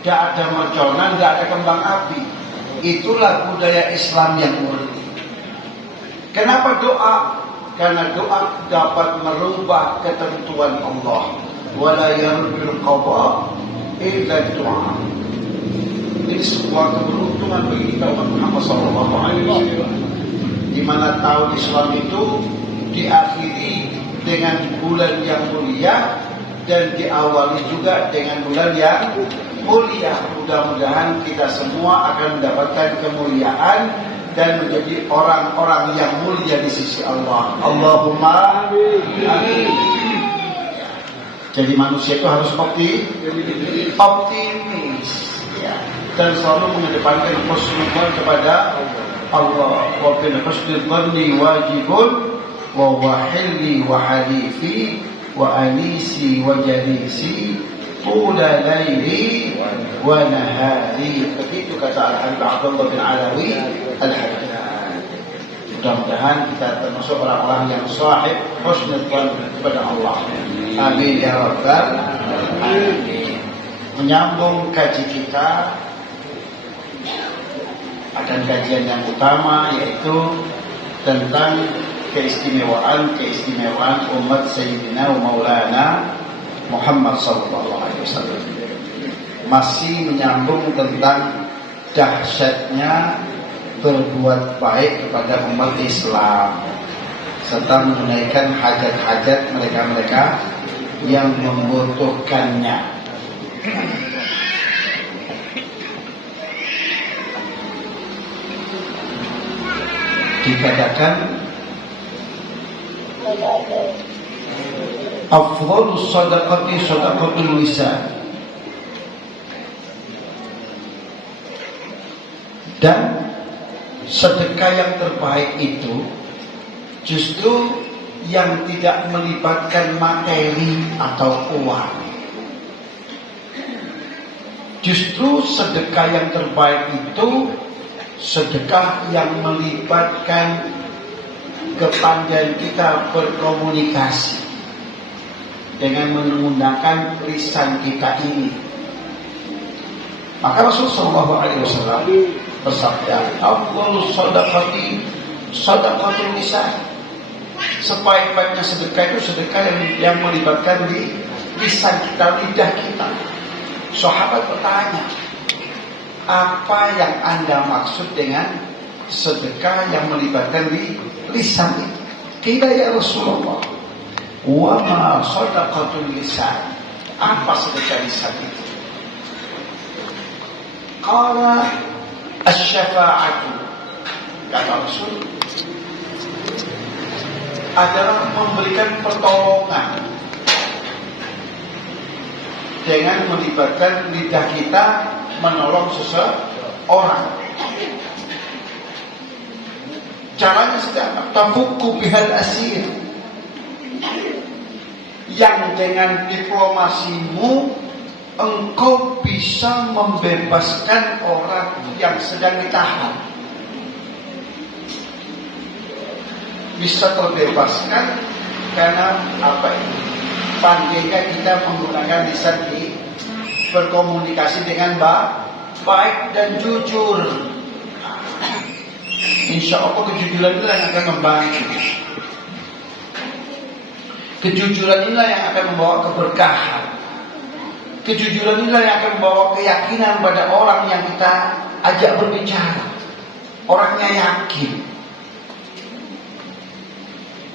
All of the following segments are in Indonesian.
tidak ada mercon, tidak ada kembang api. Itulah budaya Islam yang murni. Kenapa doa? Karena doa dapat merubah ketentuan Allah. Wala yaruddul qada illa du'a. Ini sebuah keberuntungan bagi kita umat Muhammad SAW. Di mana tahun Islam itu diakhiri dengan bulan yang mulia dan diawali juga dengan bulan yang mulia. Mudah-mudahan kita semua akan mendapatkan kemuliaan dan menjadi orang-orang yang mulia di sisi Allah. Allahumma amin. Jadi manusia itu harus optimis, ya, dan selalu mengedepankan husnuzan kepada Allah. Wa bil husnil dhanni wajibun wa wahilli wa halifi wa anisi wa jalisi tula laili wa nahari. Begitu kata Al-Habib Abdullah bin Alawi Al-Haddad. Mudah-mudahan kita termasuk orang-orang yang sahib husnuzan kepada Allah. Amin ya rabbal alamin. Menyambung kaji kita akan kajian yang utama, yaitu tentang keistimewaan umat Sayyidina wa Maulana Muhammad sallallahu alaihi wasallam. Masih menyambung tentang dahsyatnya berbuat baik kepada umat Islam serta menunaikan hajat-hajat mereka-mereka yang membutuhkannya. Dikatakan afdhalus shadaqati shadaqatul lisan, dan sedekah yang terbaik itu justru yang tidak melibatkan materi atau uang. Justru sedekah yang terbaik itu sedekah yang melibatkan kepandaian kita berkomunikasi dengan menggunakan lisan kita ini. Maka Rasulullah SAW bersabda, afdhalus shadaqati shadaqatul lisan. Sebaik-baiknya sedekah itu sedekah yang melibatkan di lisan kita, lidah kita. Sahabat bertanya, apa yang Anda maksud dengan sedekah yang melibatkan di lisan itu? Tidak ya Rasulullah. Wa ma shadaqatul lisan. Apa sedekah lisan itu? Qala asy-syafa'atu. Kata Rasul, adalah memberikan pertolongan dengan melibatkan lidah kita menolong seseorang. Caranya sedang tafukku bihal asir, yang dengan diplomasimu engkau bisa membebaskan orang yang sedang ditahan. Bisa terbebaskan karena apa ini? Pandainya kita menggunakan lisan di berkomunikasi dengan baik dan jujur. Insya Allah kejujuran inilah yang akan membantu. Kejujuran inilah yang akan membawa keberkahan. Kejujuran inilah yang akan membawa keyakinan pada orang yang kita ajak berbicara. Orangnya yakin.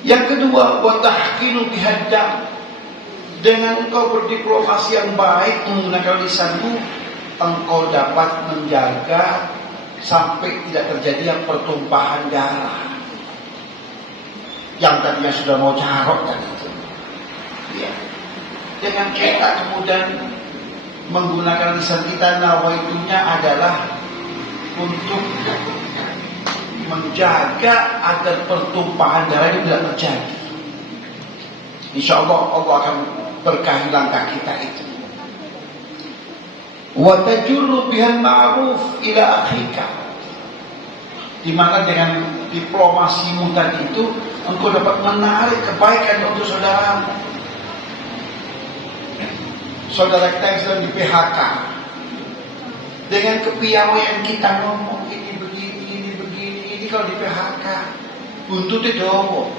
Yang kedua, wa tahqilu bihadam. Dengan engkau berdiplomasi yang baik menggunakan lisanmu, engkau dapat menjaga sampai tidak terjadi yang pertumpahan darah. Yang tadinya sudah mau carok kan itu. Ya. Dengan kita kemudian menggunakan lisan kita, nawaitunya adalah untuk menjaga agar pertumpahan darah itu tidak terjadi. Insya Allah Allah akan berkahi langkah kita itu. Wa tajurru bihal ma'ruf ila akhika. Di mana dengan diplomasimu tadi itu engkau dapat menarik kebaikan untuk saudaramu. Saudara kita yang sedang di PHK, Dengan kepiawaian kita ngomong ini begini, ini kalau di PHK buntutnya dowo.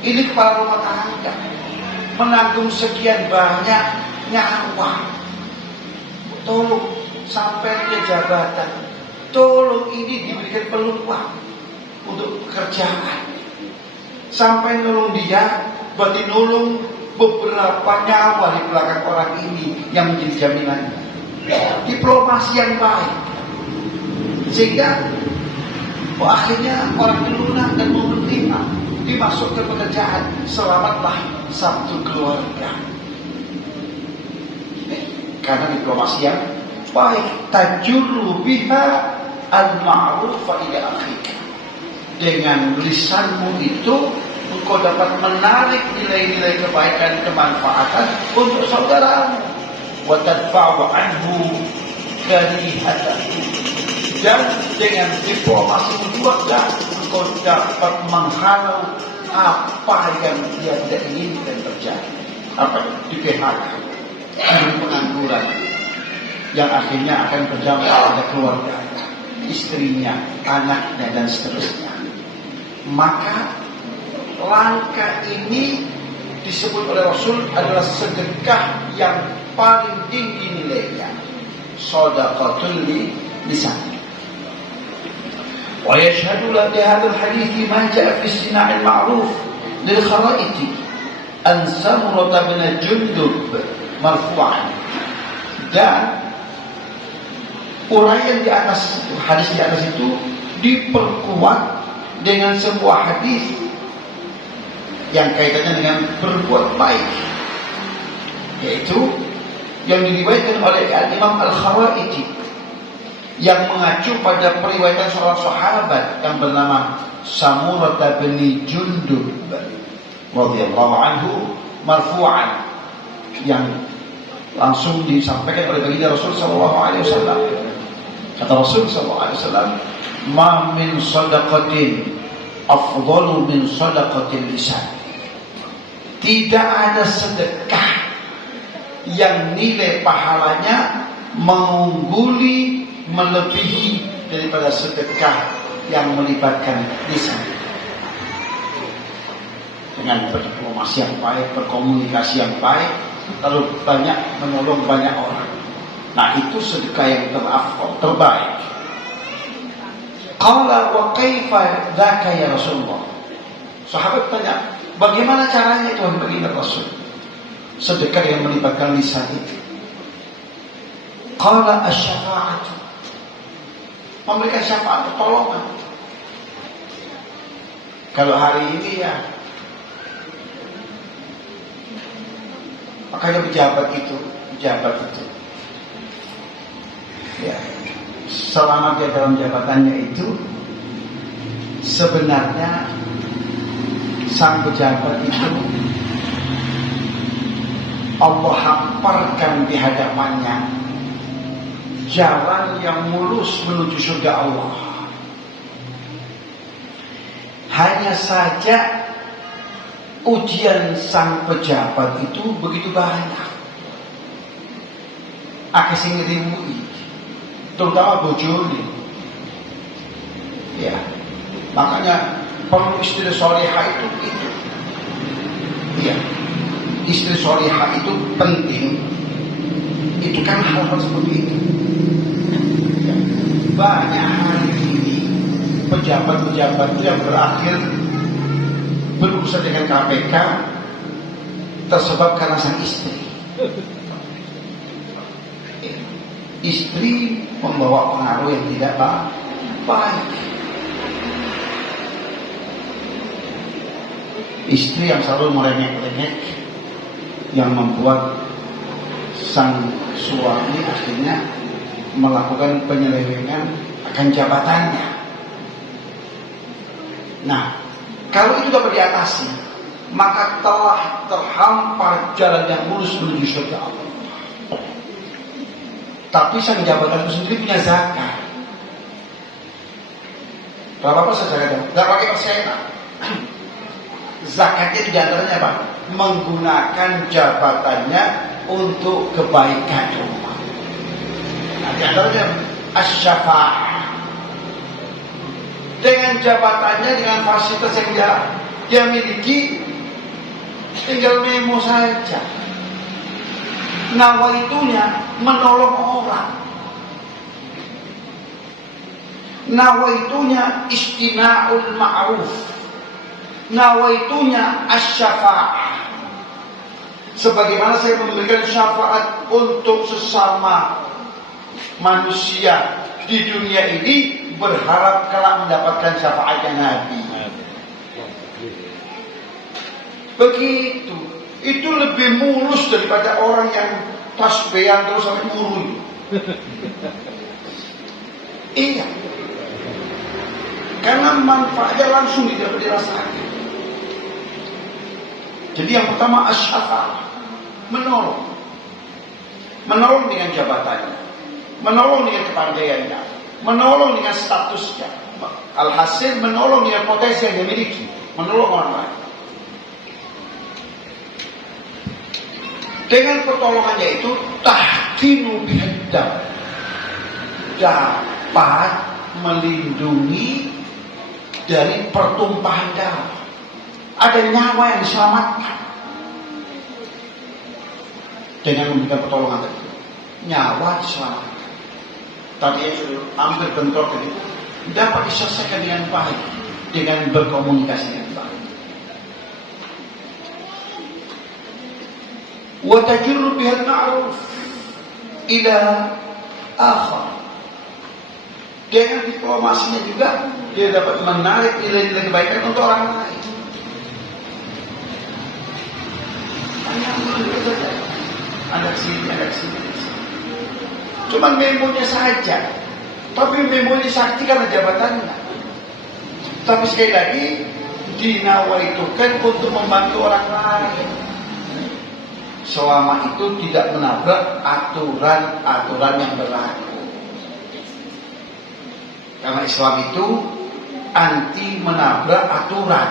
Ini kepala rumah tangga menanggung sekian banyak nyawa. Tolong sampai ke jabatan, tolong ini diberikan peluang untuk pekerjaan. Sampai nolong dia, berarti nolong beberapa nyawa di belakang orang ini yang menjadi jaminannya. Diplomasi yang baik, sehingga akhirnya orang itu lunak dan mau menerima, dimasuk ke pekerjaan. Selamatlah satu keluarga. Karena diplomasi yang baik, tajurru biha al-ma'rufa ila akhika. Dengan lisanmu itu engkau dapat menarik nilai-nilai kebaikan, kemanfaatan untuk saudaramu. Wa tadfa'u anhu karihatan. Dan dengan diplomasi juga engkau dapat menghalau apa yang dia tidak inginkan terjadi. Apa di PHK, di pengangguran, yang akhirnya akan berdampak pada keluarganya, istrinya, anaknya, dan seterusnya. Maka langkah ini disebut oleh Rasul adalah sedekah yang paling tinggi nilainya, shadaqatul lisan. Wa yashhadu li hadzal hadits ma jaa fi istina'il ma'ruf lil khara'it an Samurah bin Jundub marfu'an. Dan uraian di atas hadis di atas itu diperkuat dengan sebuah hadis yang kaitannya dengan berbuat baik, yaitu yang diriwayatkan oleh Imam Al-Khawaiti, yang mengacu pada periwayatan seorang sahabat yang bernama Samurah bin Jundub radhiyallahu anhu marfu'an, yang langsung disampaikan oleh baginda Rasul sallallahu alaihi wasallam. Kata Rasul sallallahu alaihi wasallam, "Ma min shadaqatin afdalu min shadaqatil lisan." Tidak ada sedekah yang nilai pahalanya mengungguli, melebihi daripada sedekah yang melibatkan lisan. Dengan berdiplomasi yang baik, berkomunikasi yang baik, lalu banyak menolong banyak orang. Nah, itu sedekah yang terbaik. Qala wa kaifa dzaka ya Rasulullah? Sahabat tanya, bagaimana caranya Tuhan baginda Rasul? Sedekah yang melibatkan lisan itu. Qala asy-syafa'atu. Memberikan syafaat, pertolongan. Kalau hari ini ya, makanya pejabat itu ya, selama dia dalam jabatannya itu sebenarnya sang pejabat itu Allah hamparkan di hadapannya jalan yang mulus menuju surga Allah. Hanya saja ujian sang pejabat itu begitu banyak. Akeh sing ngriwuhi, terutama bojone. Ya. Makanya perlu istri salihah itu. Iya. Istri salihah itu penting. Itu kan hal-hal seperti itu. Ya. Banyak hari ini pejabat-pejabat yang berakhir berurusan dengan KPK tersebab karena sang istri. Istri membawa pengaruh yang tidak baik. Istri yang selalu merengek-rengek, yang membuat sang suami akhirnya melakukan penyelewengan akan jabatannya. Nah, kalau itu dapat diatasi, maka telah terhampar jalan yang mulus menuju surga Allah. Tapi sang jabatan itu sendiri punya zakat. Berapa saya zakatnya? Gak pakai persenan. Zakatnya itu diantaranya apa? Menggunakan jabatannya untuk kebaikan umat. Nah, Di antaranya asy-syafa'ah. Dengan jabatannya, dengan fasilitas yang dia miliki, tinggal memo saja. Nawaitunya menolong orang. Nawaitunya istina'ul ma'ruf. Nawaitunya asy-syafa'ah. Sebagaimana saya memberikan syafaat untuk sesama manusia di dunia ini, berharap kelak mendapatkan syafaatnya Nabi. Begitu. Itu lebih mulus daripada orang yang tasbihan terus sampai murun. Iya. Karena manfaatnya langsung tidak dirasakan. Jadi yang pertama asy-syafa'ah, menolong. Menolong dengan jabatannya, menolong dengan kepandaiannya, menolong dengan statusnya. Alhasil menolong dengan potensi yang dimiliki, menolong orang lain. Dengan pertolongannya itu tahkinu bihadam, dapat melindungi dari pertumpahan darah. Ada nyawa yang diselamatkan dengan memberikan pertolongan tadi. Nyawa diselamatkan. Tadi yang sudah hampir bentrok tadi dapat diselesaikan dengan baik dengan berkomunikasi dengan baik. Wa tajurru bihal ma'ruf ila akhar. Dengan diplomasinya juga dia dapat menarik nilai-nilai kebaikan untuk orang lain. Ada sini, ada sini. Cuman memonya saja. Tapi memonya sakti karena jabatannya. Tapi sekali lagi dinawaitukan untuk membantu orang lain. Selama itu tidak menabrak aturan-aturan yang berlaku. Karena Islam itu anti menabrak aturan.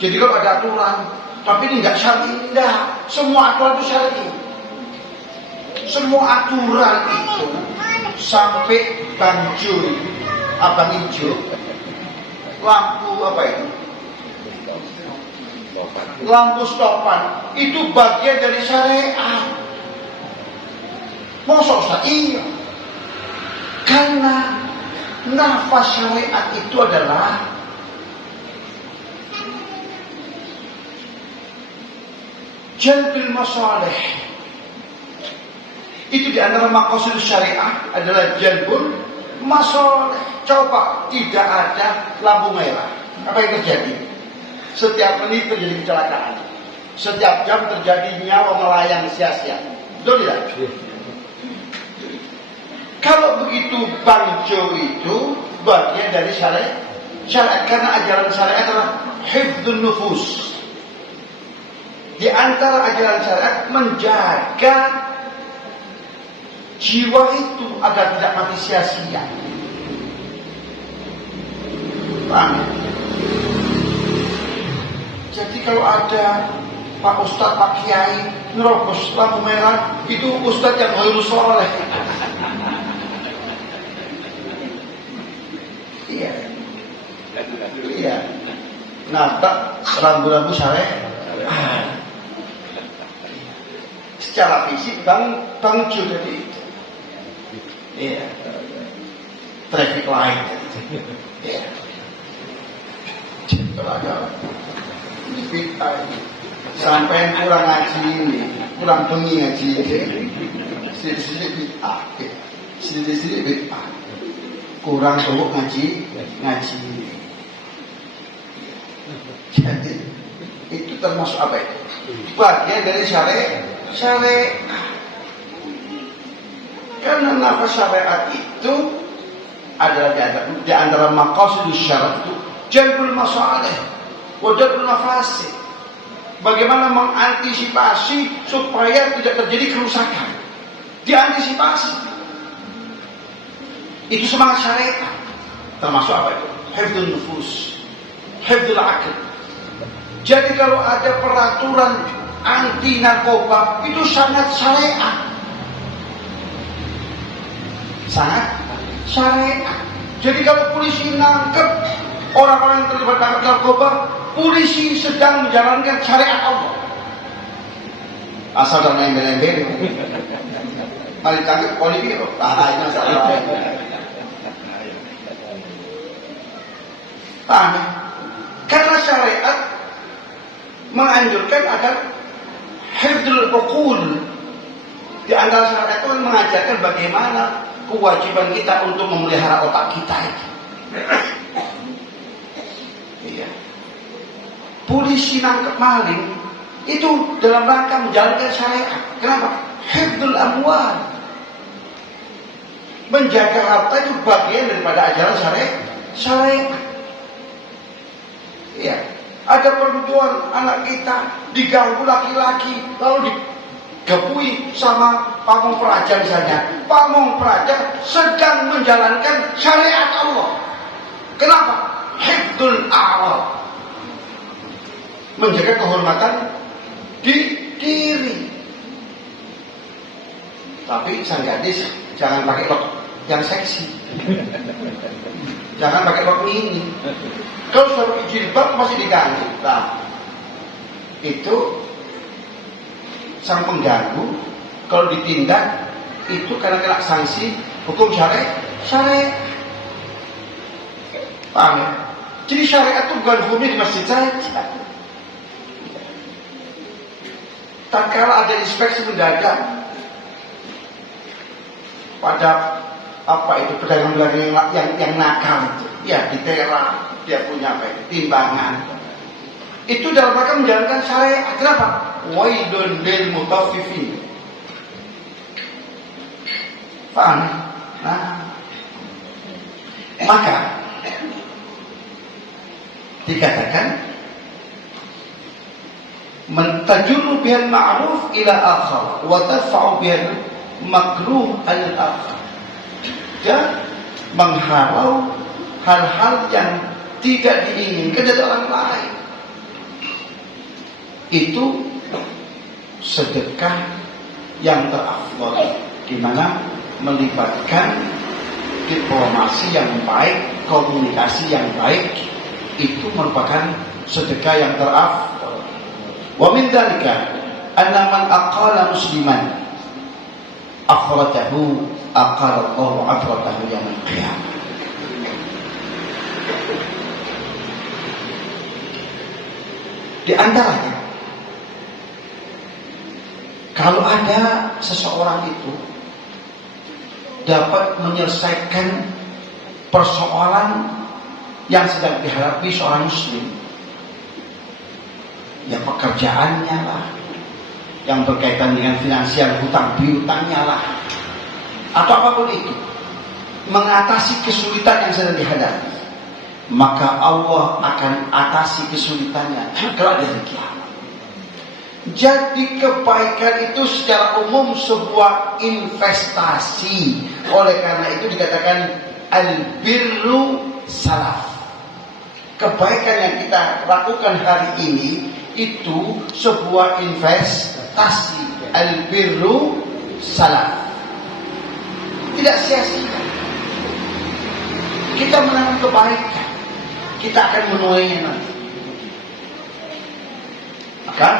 Jadi kalau ada aturan, tapi ini nggak syar'i, enggak. Semua aturan itu syar'i. Semua aturan itu sampai banjur, abang hijau, lampu apa itu? Lampu stopan itu bagian dari syariat. Masa Ustaz? Iya. Karena nafas syariat itu adalah jalbil masalih. Itu di antara maqasid syariah adalah jalbul masalih. Coba tidak ada lampu merah, apa yang terjadi? Setiap menit terjadi kecelakaan. Setiap jam terjadi nyawa melayang sia-sia. Betul tidak? Kalau begitu banjo itu bagian dari syariat. Syariat karena ajaran syariat adalah hifdzun nufus. Di antara ajaran syariat menjaga jiwa itu agar tidak mati sia-sia. Paham? Jadi kalau ada Pak Ustadz, Pak Kiai nerobos lampu merah, itu Ustadz yang harus soleh. Iya. Iya. Nabrak rambu-rambu syariat. Secara fisik bang jadi. Iya. Traffic light. Iya. Kalau fitnah sampai kurang ngaji ini, kurang bengi ngaji ini, sedikit bid'ah, sedikit bid'ah, kurang sibuk ngaji ini. Jadi itu termasuk apa itu? Bagian dari syariat. Karena nafas syariat itu adalah di antara maqasidus syariat itu jalbul masalih wa jalbul mafasid. Bagaimana mengantisipasi supaya tidak terjadi kerusakan? Diantisipasi. Itu semangat syariat. Termasuk apa itu? Hifdzun nufus, hifdzul aql. Jadi kalau ada peraturan anti narkoba itu sangat syariat. sangat syariat. Jadi kalau polisi nangkep orang-orang yang terlibat narkoba, polisi sedang menjalankan syariat Allah. Asal jangan embel-embel. Mari tangkap polisi, itu masalah. Paham? Karena syariat menganjurkan agar hifdzul uqul. Di antara syariat itu mengajarkan bagaimana kewajiban kita untuk memelihara otak kita itu. Iya. Polisi nangkep maling itu dalam rangka menjalankan syariat. Kenapa? Hifdzul amwal. Menjaga harta itu bagian daripada ajaran syariat. Iya. Ada perempuan anak kita diganggu laki-laki lalu digepui sama pamong peraja misalnya. Pamong peraja sedang menjalankan syariat Allah. Kenapa? Hifdzul a'rad. Menjaga kehormatan diri. Tapi sang gadis jangan pakai rok yang seksi. Jangan pakai rok mini. Kalau sudah pakai jilbab masih diganggu. Nah, itu sang pengganggu kalau ditindak itu karena kena sanksi hukum syariat. Paham ya? Jadi syariat itu bukan hukumnya di masjid saja. Tatkala ada inspeksi mendadak pada pedagang-pedagang yang nakal itu, ya ditera, dia punya timbangan. Itu dalam rangka menjalankan syariat. Kenapa? Wailun lil mutaffifin. Paham? Nah, maka dikatakan mentajurru bihal ma'ruf ila akhar wa tadfa'u bihal makruh al-akhar. Dan menghalau hal-hal yang tidak diinginkan dari orang lain. Itu sedekah yang terafdal, di mana melibatkan diplomasi yang baik, komunikasi yang baik, itu merupakan sedekah yang terafdal. Wa min dzalika anna man aqala musliman akhrajahu aqala Allahu afratahu yaumil qiyamah. Di antaranya, kalau ada seseorang itu dapat menyelesaikan persoalan yang sedang dihadapi seorang muslim, ya pekerjaannya lah, yang berkaitan dengan finansial, hutang piutangnya lah, atau apapun itu, mengatasi kesulitan yang sedang dihadapi, maka Allah akan atasi kesulitannya kelak di hari kiamat. Jadi kebaikan itu secara umum sebuah investasi. Oleh karena itu dikatakan al-birru salaf. Kebaikan yang kita lakukan hari ini itu sebuah investasi. Al-birru salaf. Tidak sia-sia. Kita menanam kebaikan, kita akan menuainya nanti. Maka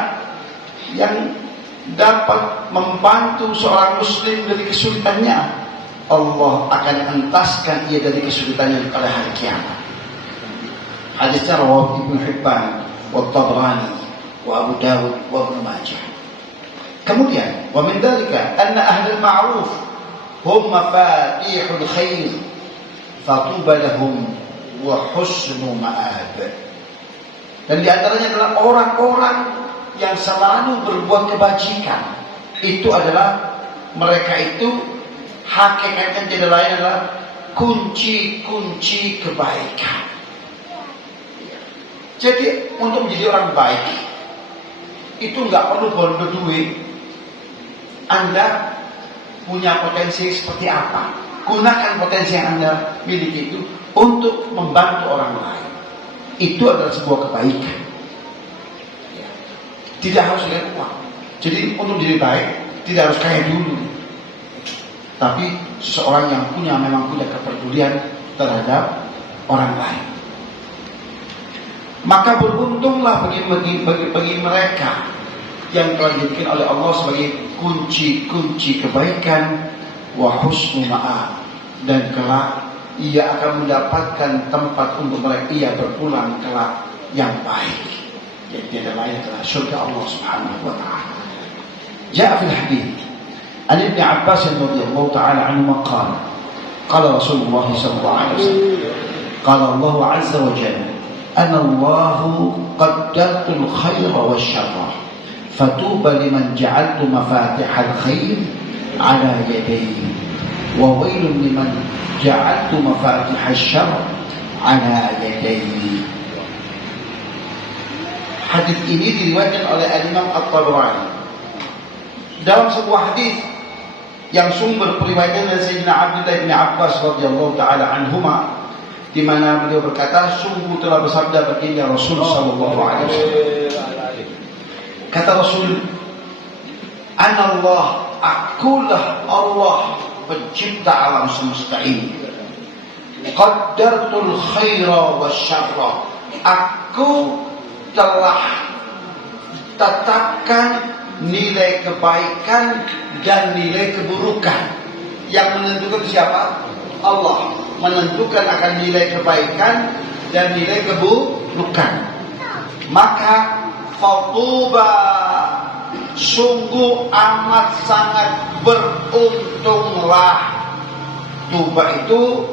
yang dapat membantu seorang muslim dari kesulitannya, Allah akan entaskan ia dari kesulitannya pada hari kiamat. Hadisnya rawahu Ibnu Hibban wa Tabrani wa Abu Dawud wa Ibnu Majah. Kemudian wa min dzalika anna ahlul ma'ruf hum mafatihul khair fatuba lahum wa husnu ma'ab. Dan di antaranya adalah orang-orang yang selalu berbuat kebajikan. Itu adalah mereka itu hakikatnya tidak lain adalah kunci-kunci kebaikan. Jadi untuk menjadi orang baik itu nggak perlu bondo duit. Anda punya potensi seperti apa? Gunakan potensi yang Anda miliki itu untuk membantu orang lain. Itu adalah sebuah kebaikan. Tidak harus dengan uang. Jadi untuk diri baik tidak harus kaya dulu. tapi seorang yang memang punya kepedulian terhadap orang lain. Maka beruntunglah bagi mereka yang telah dijadikan oleh Allah sebagai kunci-kunci kebaikan wa husnul ma'ab, dan kelak ia akan mendapatkan tempat untuk mereka ia berpulang kelak yang baik, yaitu adalah surga Allah Subhanahu wa taala. Jaa fil hadits an Ibnu Abbas radhiyallahu taala anhu qala qala Rasulullah sallallahu alaihi wasallam qala Allah azza wa jalla ana Allah qaddartul khaira wasyarra fatuba liman ja'altu mafatihal khair ala yadayhi wa wailun liman ja'altu mafatihal syarr ala yadayhi. Hadis ini diriwayatkan oleh Imam At-Tabrani dalam sebuah hadis yang sumber periwayatan dari Sayyidina Abdullah bin Abbas radhiyallahu taala anhuma, di mana beliau berkata, sungguh telah bersabda baginda Rasul sallallahu alaihi wasallam. Kata Rasul, Anallah, akulah Allah pencipta alam semesta ini. Qaddartul khaira wasyarra, aku telah tetapkan nilai kebaikan dan nilai keburukan. Yang menentukan siapa? Allah menentukan akan nilai kebaikan dan nilai keburukan. Maka fatuba, sungguh amat sangat beruntunglah. Tuba itu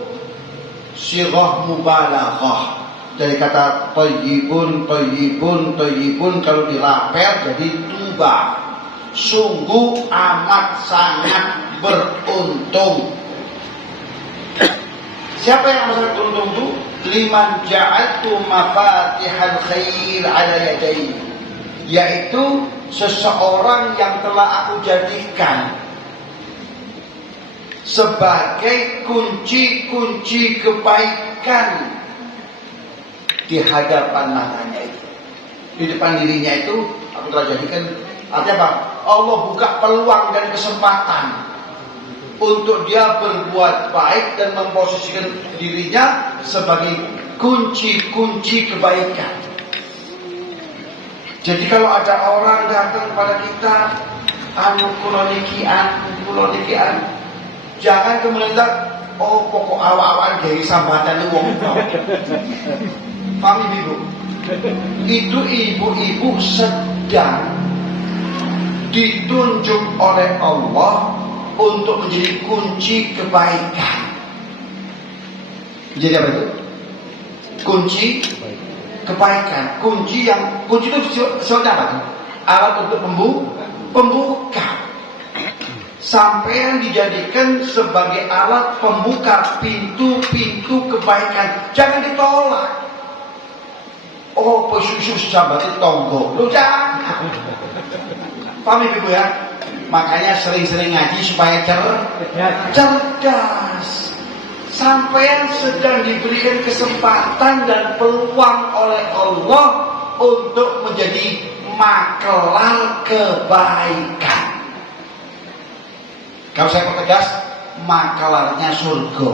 sirah mubalaghah dari kata thayyibun, thayyibun, thayyibun, kalau dilapel jadi tuba. Sungguh amat sangat beruntung. Siapa yang sangat beruntung itu? Liman ja'altu mafatihal khair ala yadayhi, yaitu seseorang yang telah aku jadikan sebagai kunci-kunci kebaikan di hadapan matanya itu, di depan dirinya itu aku telah jadikan. Artinya apa? Allah buka peluang dan kesempatan untuk dia berbuat baik dan memposisikan dirinya sebagai kunci-kunci kebaikan. Jadi kalau ada orang datang kepada kita, kulonikian, jangan kemudian oh pokok awal-awal dari sambatan wong. Paham ibu? Itu ibu-ibu sedang ditunjuk oleh Allah untuk menjadi kunci kebaikan. Jadi apa itu? Kunci kebaikan. Kunci itu sebenarnya apa? Alat untuk pembuka. Sampai yang dijadikan sebagai alat pembuka pintu-pintu kebaikan. Jangan ditolak. Oh, pesusu sahabat itu tonggo. Lu jangan. Paham ibu ya? Makanya sering-sering ngaji supaya cerdas. Sampai sedang diberikan kesempatan dan peluang oleh Allah untuk menjadi makelar kebaikan. Kalau saya pertegas, makelarnya surga.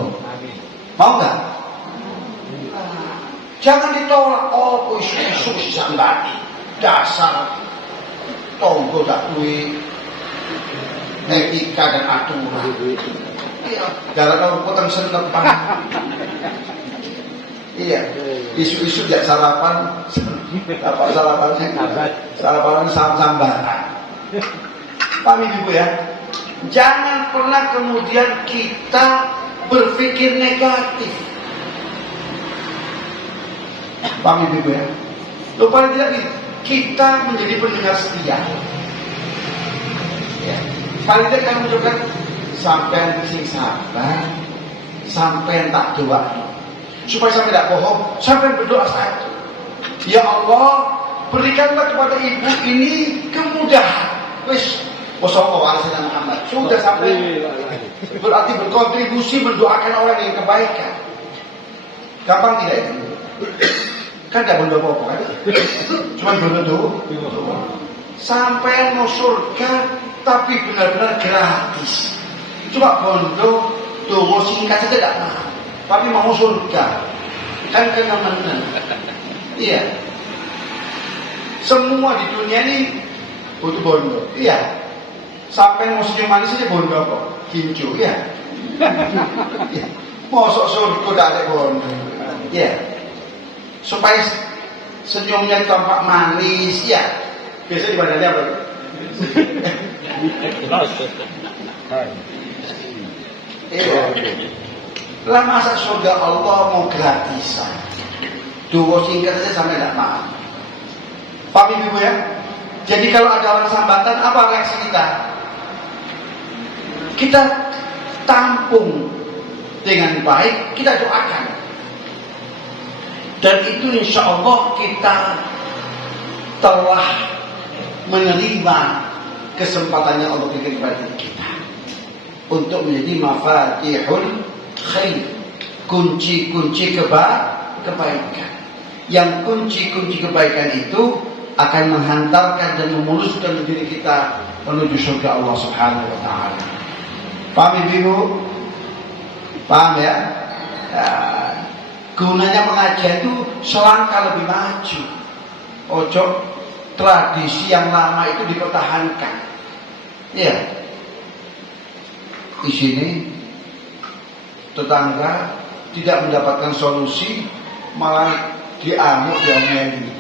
Mau nggak? Jangan ditolak. Oh, isu-isu sambati dasar tonggo tak duwe etika dan aturan. Iya, gara-gara potong sentepan. Iya, isu-isu tidak sarapan, apa sarapannya? Sarapan sambatan. Paham ibu ya? Jangan pernah kemudian kita berpikir negatif. Paham ibu ya? Lo paling tidak kita menjadi pendengar setia. Ya. Paling tidak kami menunjukkan sampai sing sabar, sampai tak doa, supaya sampai tidak bohong, sampai berdoa satu. Ya Allah, berikanlah kepada ibu ini kemudahan. Wis, wassalamualaikum Muhammad. Sudah sampai berarti berkontribusi mendoakan orang yang kebaikan. Gampang tidak itu? Kan tidak berdoa apa kan? Cuma berdoa. Sampai mau surga, tapi benar-benar gratis. Coba bondo tunggu singkat saja tidak mau, tapi mau surga. Kan kena. Iya. Semua di dunia ini butuh bondo. Iya. Sampai mau senyum manis saja bondo kok. Kincu, ya. Iya. Mosok surga tidak ada bondo. Iya. Supaya senyumnya tampak manis, ya. Biasa di badannya apa? Iya. Lah masa surga Allah mau gratisan? Dua singkat saja sampai tidak mau. Paham ibu ya? Jadi kalau ada orang sambatan, apa reaksi kita? Kita tampung dengan baik, kita doakan. Dan itu insya Allah kita telah menerima kesempatannya Allah berikan kepada kita untuk menjadi mafatihul khair, kunci-kunci kebaikan. Yang kunci-kunci kebaikan itu akan menghantarkan dan memuluskan diri kita menuju surga Allah Subhanahu wa taala. Paham Ibu? Paham ya? Gunanya pengajian itu selangkah lebih maju. Ojo tradisi yang lama itu dipertahankan. Ya. Di sini tetangga tidak mendapatkan solusi, malah diamuk diomeli.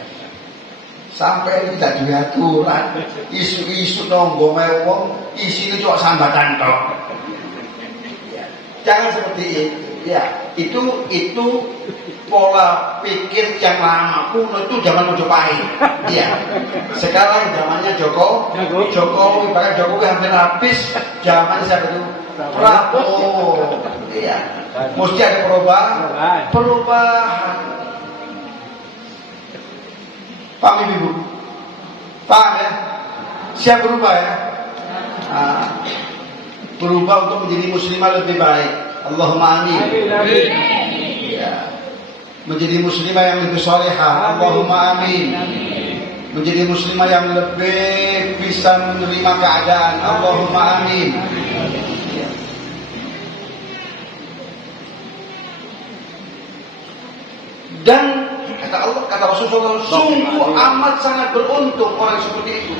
Sampai tidak diaturan, isu-isu nonggo mewong, isi itu cuma sambatan tok. Ya. Jangan seperti itu. Ya, itu pola pikir yang lama kuno itu zaman Majapahit. Iya. Sekarang zamannya Jokowi, bahkan Jokowi hampir habis. Zaman siapa itu? Prabowo. Iya. Mesti ada perubahan. Paham Ibu? Paham ya? Siap berubah ya? Berubah untuk menjadi muslimah lebih baik. Allahumma amin. Ya. Menjadi muslimah yang lebih salihah. Allahumma amin. Menjadi muslimah yang lebih bisa menerima keadaan. Allahumma amin. Ya. Dan kata Allah, kata Rasulullah, sungguh amat sangat beruntung orang seperti itu.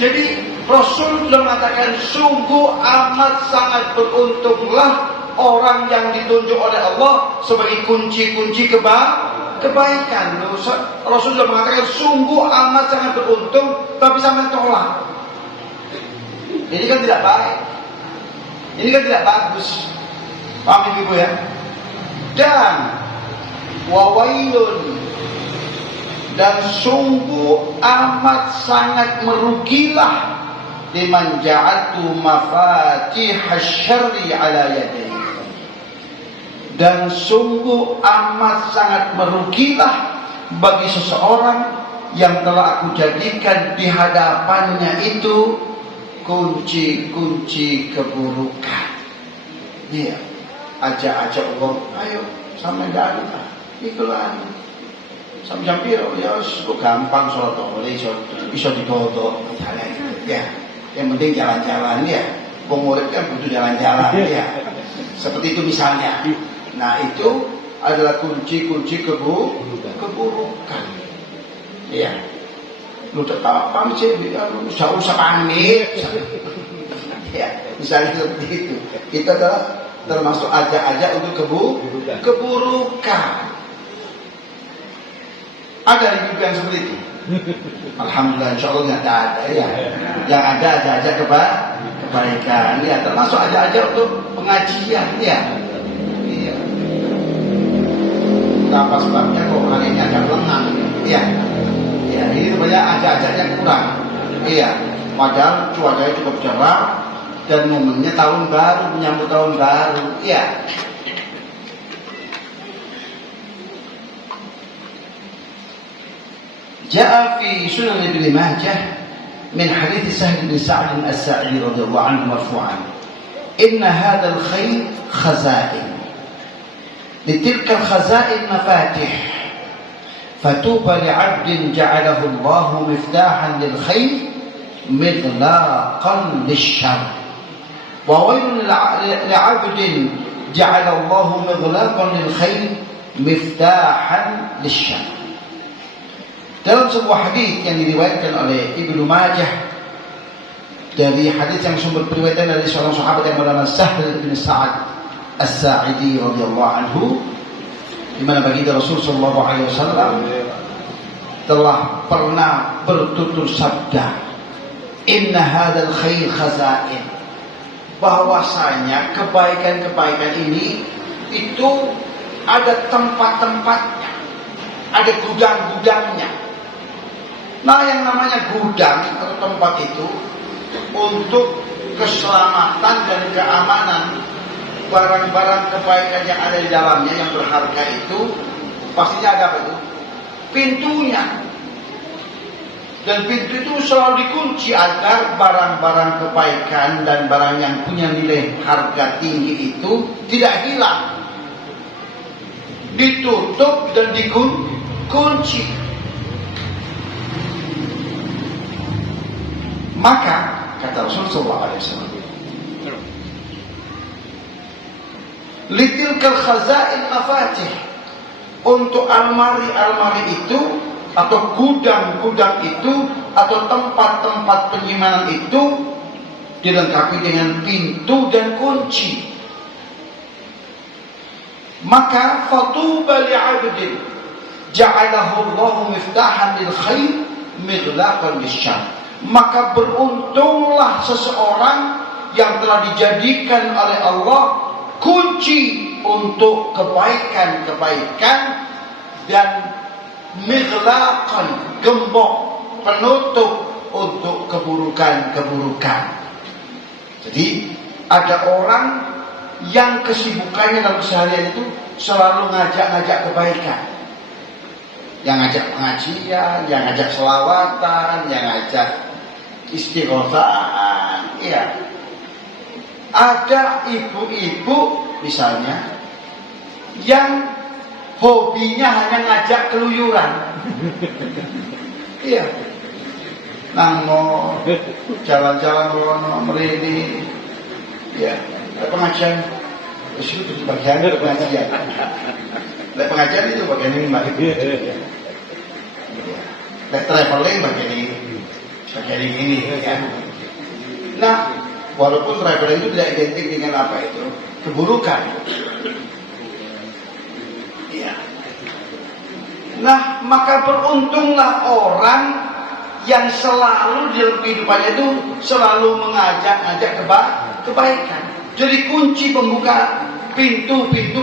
Jadi Rasul sudah mengatakan sungguh amat sangat beruntunglah orang yang ditunjuk oleh Allah sebagai kunci-kunci kebaikan. Rasul sudah mengatakan sungguh amat sangat beruntung, tapi sampai tolak. Ini kan tidak baik. Ini kan tidak bagus. Paham Ibu ya? Dan wawailun, dan sungguh amat sangat merugilah liman ja'atu mafatihasy syarri ala yadayhi. Dan sungguh amat sangat merugilah bagi seseorang yang telah aku jadikan di hadapannya itu kunci-kunci keburukan. Iya, ajak-ajak Allah, ayo sama dalu, ikulah. Sampai piro ya gampang sholat oleh bisa didodok ya. Yang penting jalan-jalan ya. Wong murid kan butuh jalan-jalan ya. Seperti itu misalnya. Nah, itu adalah kunci-kunci keburukan. Ya. Lu tetap pamit sih, enggak usah pamit. Ya, misalnya seperti itu. Itu adalah termasuk ajak-ajak untuk keburukan. Ada hidup yang seperti itu. Alhamdulillah, insya Allah nggak ada ya. Yang ada aja-aja kebaikan. Ya, termasuk aja-aja untuk pengajian ya. Iya. Apa sebabnya kok hari ini agak lengang? Iya. Ya, ini sebenarnya aja-ajanya kurang. Iya. Padahal cuacanya cukup cerah dan momennya tahun baru, menyambut tahun baru. Iya. جاء في سنن ابن ماجه من حديث سهل بن سعد الساعدي رضي الله عنه مرفوعا إن هذا الخير خزائن لتلك الخزائن مفاتح فتوبى لعبد جعله الله مفتاحا للخير مغلاقا للشر Wa wailun li'abdin ja'alallahu maghlaqan lil khair miftahan lisyarr. Dalam sebuah hadis yang diriwayatkan oleh Ibnu Majah dari hadis yang sumber periwayatan dari seorang sahabat yang bernama Sahl bin Sa'ad As-Sa'idi radhiyallahu anhu, di mana baginda Rasul sallallahu alaihi wasallam telah pernah bertutur sabda, "Inna hadzal khair khazain." Bahwasanya kebaikan-kebaikan ini itu ada tempat-tempatnya, ada gudang-gudangnya. Nah, yang namanya gudang atau tempat itu untuk keselamatan dan keamanan barang-barang kebaikan yang ada di dalamnya yang berharga itu pastinya ada apa itu? Pintunya. Dan pintu itu selalu dikunci agar barang-barang kebaikan dan barang yang punya nilai harga tinggi itu tidak hilang. Ditutup dan dikunci. Maka kata Rasulullah SAW, litilkal khazain mafatih, untuk almari-almari itu atau gudang-gudang itu atau tempat-tempat penyimpanan itu dilengkapi dengan pintu dan kunci. Maka fatuba li'abdin ja'alahu Allahu miftahan lil khair mighlaqan lisyarr. Maka beruntunglah seseorang yang telah dijadikan oleh Allah kunci untuk kebaikan-kebaikan dan mighlaqan, gembok, penutup untuk keburukan-keburukan. Jadi ada orang yang kesibukannya dalam keseharian itu selalu ngajak-ngajak kebaikan, yang ngajak pengajian, yang ngajak selawatan, yang ngajak istighotsah. Ya, ada ibu-ibu misalnya yang hobinya hanya ngajak keluyuran. Iya, nang mau jalan-jalan rono mrene, ya pengajian itu bagian dari pengajian. Pengajian itu bagian ini mbak. Traveling bagian ini. Ya. Nah, walaupun traveling itu tidak identik dengan apa itu keburukan. Ya. Nah, maka beruntunglah orang yang selalu di dalam kehidupannya itu selalu mengajak-ajak kebaikan. Jadi kunci pembuka pintu-pintu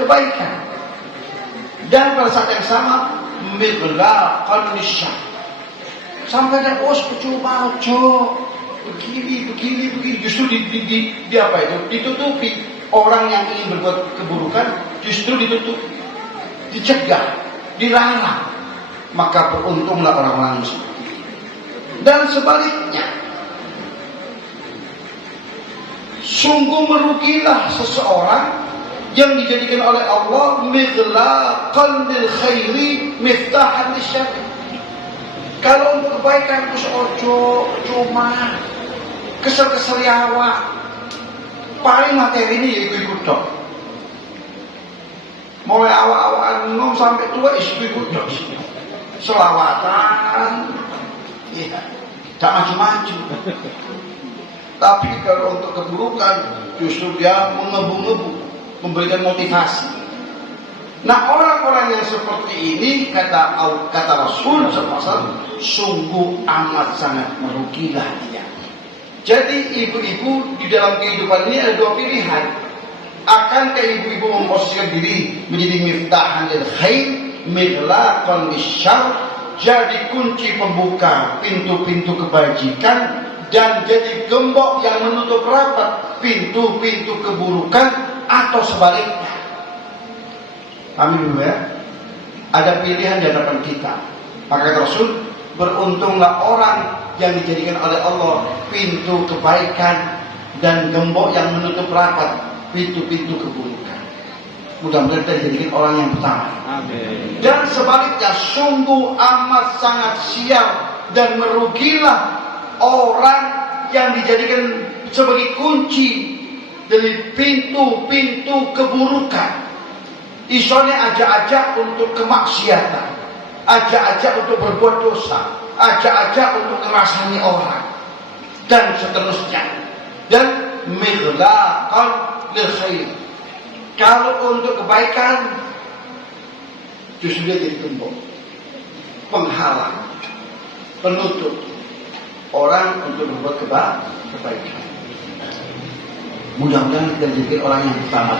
kebaikan. Dan pada saat yang sama mighlaqan lisyarr. Sampai ada percuma begini justru di apa itu ditutupi. Orang yang ingin berbuat keburukan justru ditutup, dicegah, dilarang. Maka beruntunglah orang-orang seperti ini. Dan sebaliknya, sungguh merugilah seseorang yang dijadikan oleh Allah mighlaqan lil khairi miftahan lisyarr. Kalau untuk kebaikan itu seojo cuma kesel-kesel awak, paling materi ini yaitu ikut dok. Mulai awak-awak ngom sampai tua ikut dok. Selawatan, ya, tak maju-maju. Tapi kalau untuk keburukan justru dia mengebu-ngebu, memberikan motivasi. Nah, orang-orang yang seperti ini kata Rasul SAW, sungguh amat sangat merugilah dia. Jadi ibu-ibu di dalam kehidupan ini ada dua pilihan. Akankah ibu-ibu memposisikan diri menjadi miftahan lil khair mighlaqan lisyarr, jadi kunci pembuka pintu-pintu kebajikan, dan jadi gembok yang menutup rapat pintu-pintu keburukan, atau sebaliknya? Amin dulu ya. Ada pilihan di hadapan kita. Maka Rasul, beruntunglah orang yang dijadikan oleh Allah pintu kebaikan dan gembok yang menutup rapat pintu-pintu keburukan. Mudah-mudahan kita dijadikan orang yang pertama. Amin. Dan sebaliknya, sungguh amat sangat sial dan merugilah orang yang dijadikan sebagai kunci dari pintu-pintu keburukan. Istilahnya ajak-ajak untuk kemaksiatan, ajak-ajak untuk berbuat dosa, ajak-ajak untuk ngerasani orang, dan seterusnya. Dan mighlaqan lil khair. Kalau untuk kebaikan, justru dia jadi gembok, penghalang, penutup orang untuk berbuat kebaikan. Mudah-mudahan kita jadi orang yang pertama.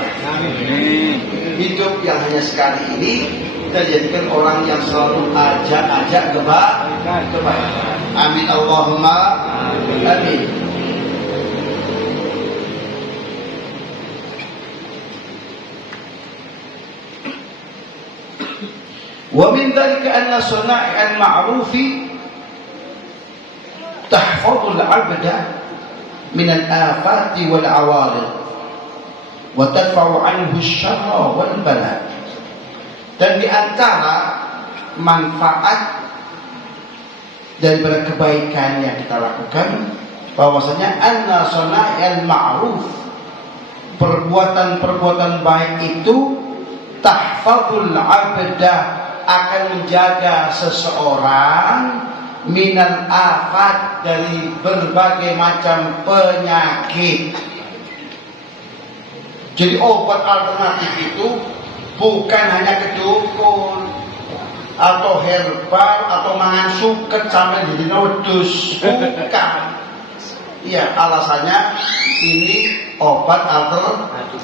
Hidup yang hanya sekali ini, kita jadikan orang yang selalu ajak-ajak kebaikan. Amin Allahumma amin. Wa min dzalika anna sana'i al-ma'rufi tahfadhu al-'abda min al-afati wal-'awarid wa tadfa'u 'anhu asy-syarra wal-bala. Dan di antara manfaat daripada kebaikan yang kita lakukan, bahwasanya anna sana'il ma'ruf, perbuatan-perbuatan baik itu tahfadul 'abda, akan menjaga seseorang minal afat, dari berbagai macam penyakit. Jadi obat alternatif itu bukan hanya ke dukun atau herbal atau mangan suket sampai jadi wedus, bukan. Iya, alasannya ini obat alternatif.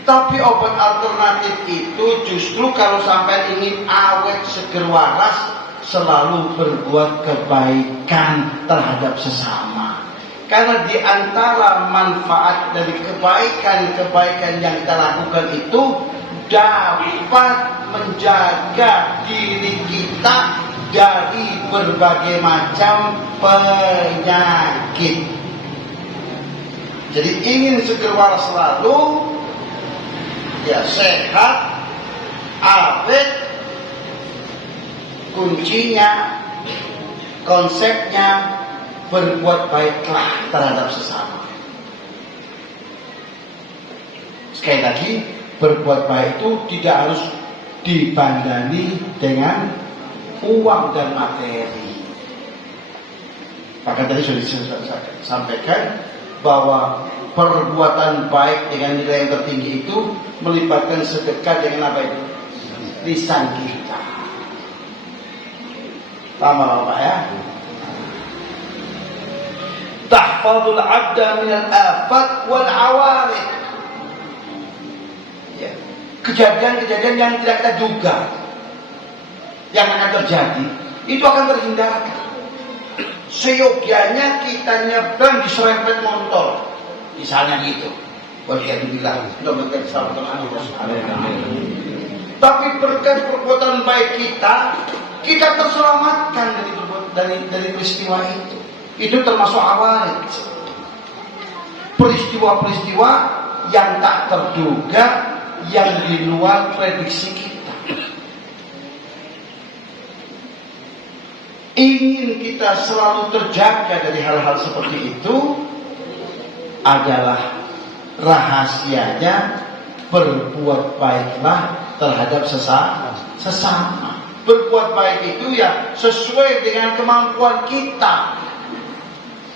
Tapi obat alternatif itu justru kalau sampai ingin awet seger waras, selalu berbuat kebaikan terhadap sesama. Karena di antara manfaat dari kebaikan-kebaikan yang kita lakukan itu dapat menjaga diri kita dari berbagai macam penyakit. Jadi ingin seger waras selalu, ya sehat, awet, kuncinya, konsepnya berbuat baiklah terhadap sesama. Sekali lagi, berbuat baik itu tidak harus dibandani dengan uang dan materi. Maka tadi sudah saya sampaikan bahwa perbuatan baik dengan nilai yang tertinggi itu melibatkan sedekah dengan apa itu? Lisan kita. Paham Pak ya? Tahfadul 'abda minal afat wal 'awarid. Ya. Kejadian-kejadian yang tidak kita duga yang akan terjadi, itu akan terhindarkan. Seyogianya kita nyebrang diserempet motor, misalnya gitu. Walhamdulillah, mudah-mudahan selamat. Tapi berkat perbuatan baik kita terselamatkan dari peristiwa itu. Itu termasuk awarid. Peristiwa-peristiwa yang tak terduga, yang di luar prediksi kita. Ingin kita selalu terjaga dari hal-hal seperti itu adalah rahasianya berbuat baiklah terhadap sesama. Berbuat baik itu ya sesuai dengan kemampuan kita.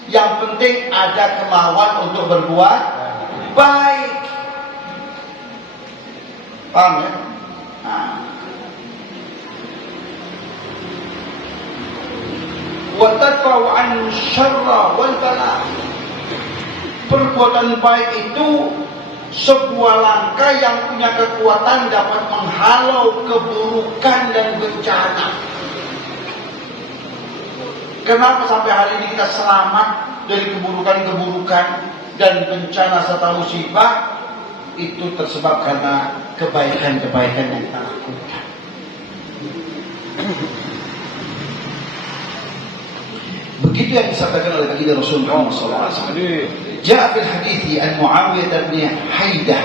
Yang penting ada kemauan untuk berbuat baik. Paham ya? Wa tadfa'u 'anhu syarra wal bala. Perbuatan baik itu sebuah langkah yang punya kekuatan dapat menghalau keburukan dan bencana. Kenapa sampai hari ini kita selamat dari keburukan-keburukan dan bencana serta musibah? Itu tersebab karena kebaikan-kebaikan yang kita lakukan. Begitu yang disampaikan oleh baginda Rasulullah SAW. Jaa fil hadithi an Muawiyah bin Haidah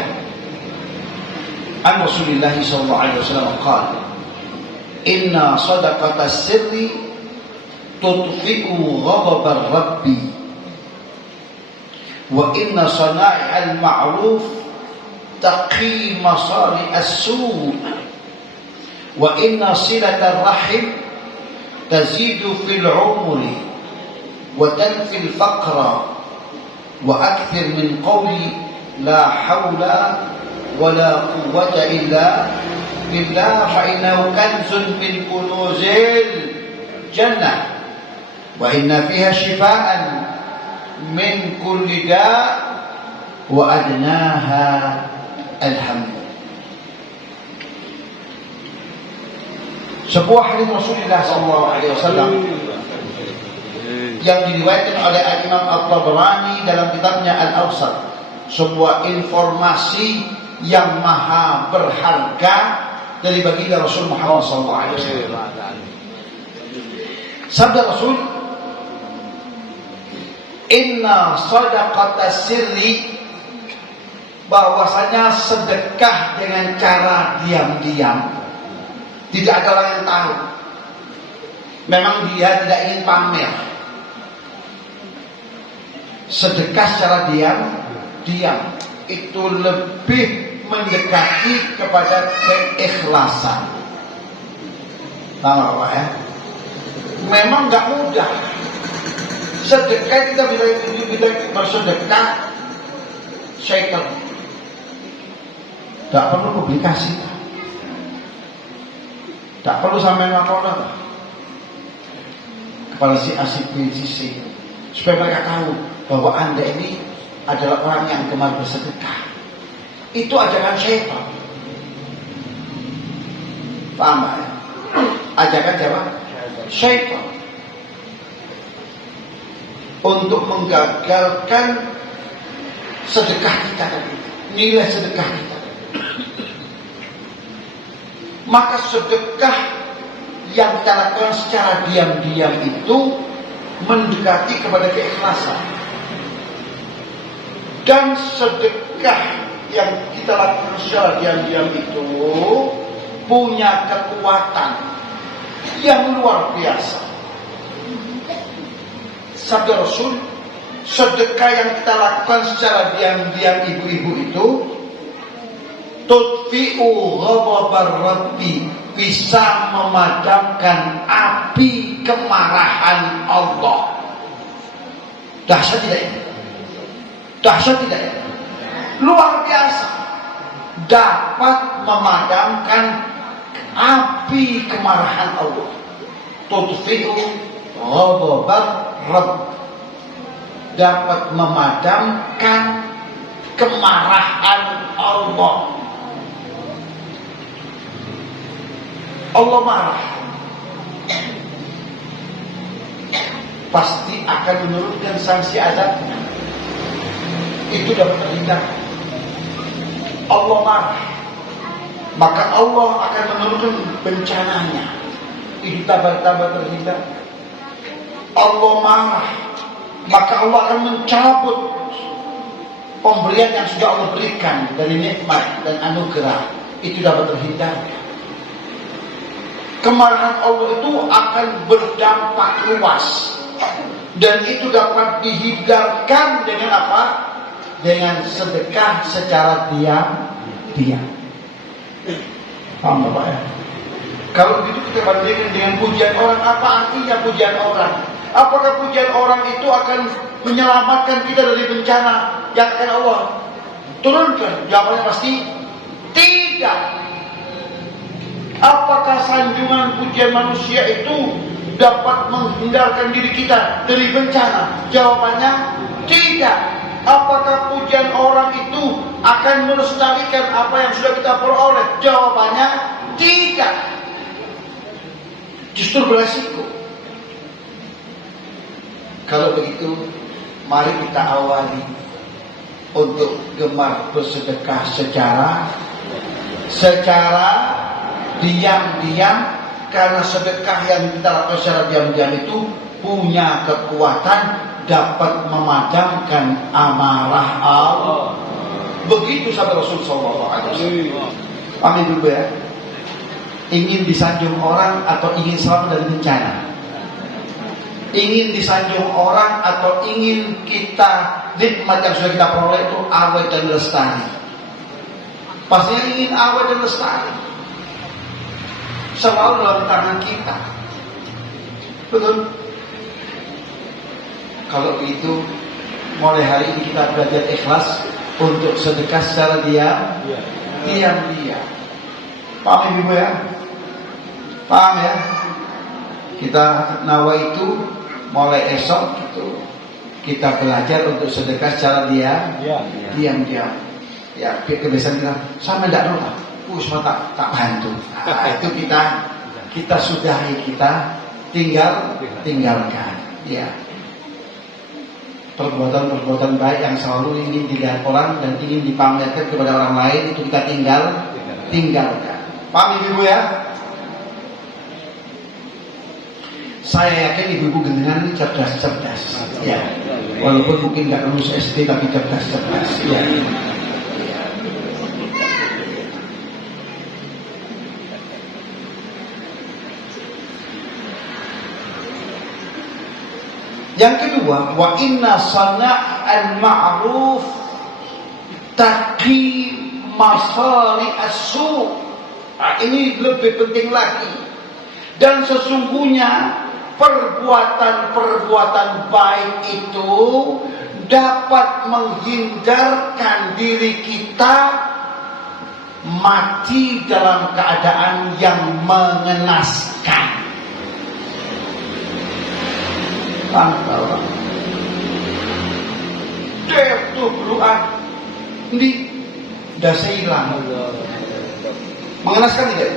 an Rasulullah sallallahu alaihi wasallam qala inna sadaqata sirri tudfi'u ghadabar rabbi wa inna sana'al ma'ruf taqi masari as-su' wa inna silatar rahim tazidu fil umri wa tanfil faqra wa akthir min qawli la hawla wa la quwwata illa billah fa innahu kanzun min kunuzil jannah wa inna fiha shifaan min kulli da' wa adnaha alhamd. Sebuah hadis Rasulullah SAW yang diriwayatkan oleh Imam At-Tabrani dalam kitabnya Al-Awsat, sebuah informasi yang maha berharga dari baginda Rasul Muhammad SAW. Sabda Rasul, inna sadaqata sirri, bahwasanya sedekah dengan cara diam-diam, tidak ada orang yang tahu. Memang dia tidak ingin pamer. Sedekah secara diam-diam itu lebih mendekati kepada keikhlasan. Tahu Pak ya? Memang nggak mudah. Sedekah, kita bila bersedekah syaitan. Tak perlu publikasi, tak perlu sampai laporan kepada si asik si supaya mereka tahu bahwa Anda ini adalah orang yang gemar bersedekah. Itu ajakan syaitan. Paham ya? Ajakan siapa? Syaitan. Untuk menggagalkan sedekah kita tadi, nilai sedekah kita. Maka sedekah yang kita lakukan secara diam-diam itu mendekati kepada keikhlasan. Dan sedekah yang kita lakukan secara diam-diam itu punya kekuatan yang luar biasa. Sabda Rasul, sedekah yang kita lakukan secara diam-diam ibu-ibu itu tudfi'u ghadabar rabbi, bisa memadamkan api kemarahan Allah. Dahsyat tidak ini? Dahsyat tidak ini? Luar biasa. Dapat memadamkan api kemarahan Allah. Tudfi'u ghadabar Rabb, dapat memadamkan kemarahan Allah. Allah marah, pasti akan menurunkan sanksi azabnya. Itu dapat terhindar. Allah marah, maka Allah akan menurunkan bencananya. Itu tambah terhindar. Allah marah, maka Allah akan mencabut pemberian yang sudah Allah berikan dari nikmat dan anugerah. Itu dapat terhindar. Kemarahan Allah itu akan berdampak luas, dan itu dapat dihindarkan dengan apa? Dengan sedekah secara diam-diam. Paham Bapak ya? Kalau begitu kita bandingkan dengan pujian orang. Apa artinya pujian orang? Apakah pujian orang itu akan menyelamatkan kita dari bencana yang akan Allah turunkan? Jawabannya pasti tidak. Apakah sanjungan pujian manusia itu dapat menghindarkan diri kita dari bencana? Jawabannya tidak. Apakah pujian orang itu akan melestarikan apa yang sudah kita peroleh? Jawabannya tidak. Justru beresiko. Kalau begitu, mari kita awali untuk gemar bersedekah secara diam-diam, karena sedekah yang kita lakukan secara diam-diam itu punya kekuatan dapat memadamkan amarah Allah. Begitu sabda Rasul sallallahu alaihi wasallam. Amin dulu ya. Ingin disanjung orang atau ingin selamat dari bencana? ingin disanjung orang atau ingin kita nikmat yang sudah kita peroleh itu awet dan lestari. Pastinya ingin awet dan lestari. Selalu dalam tangan kita. Betul? Kalau begitu, mulai hari ini kita belajar ikhlas untuk sedekah secara diam-diam. Paham Ibu ya? Paham ya? Kita nawa itu mulai esok itu kita belajar untuk sedekah secara diam-diam. Ya, kebiasaan kita sama tidak dulu. Semua tak bantu. Nah, itu kita sudahi, kita tinggalkan. Ya. Perbuatan-perbuatan baik yang selalu ingin dilihat orang dan ingin dipamerkan kepada orang lain itu kita tinggalkan. Paham Ibu ya? Saya yakin ibu-ibu gendengan ini cerdas. Ya. Walaupun mungkin nggak lulus SD tapi cerdas. Ya. Yang kedua, wa inna sana'al ma'ruf taqi masari as-su'. Nah, ini lebih penting lagi. Dan sesungguhnya perbuatan-perbuatan baik itu dapat menghindarkan diri kita mati dalam keadaan yang mengenaskan. Pantau. Dia tuh berdoa, ini dasa hilang. Mengenaskan tidak?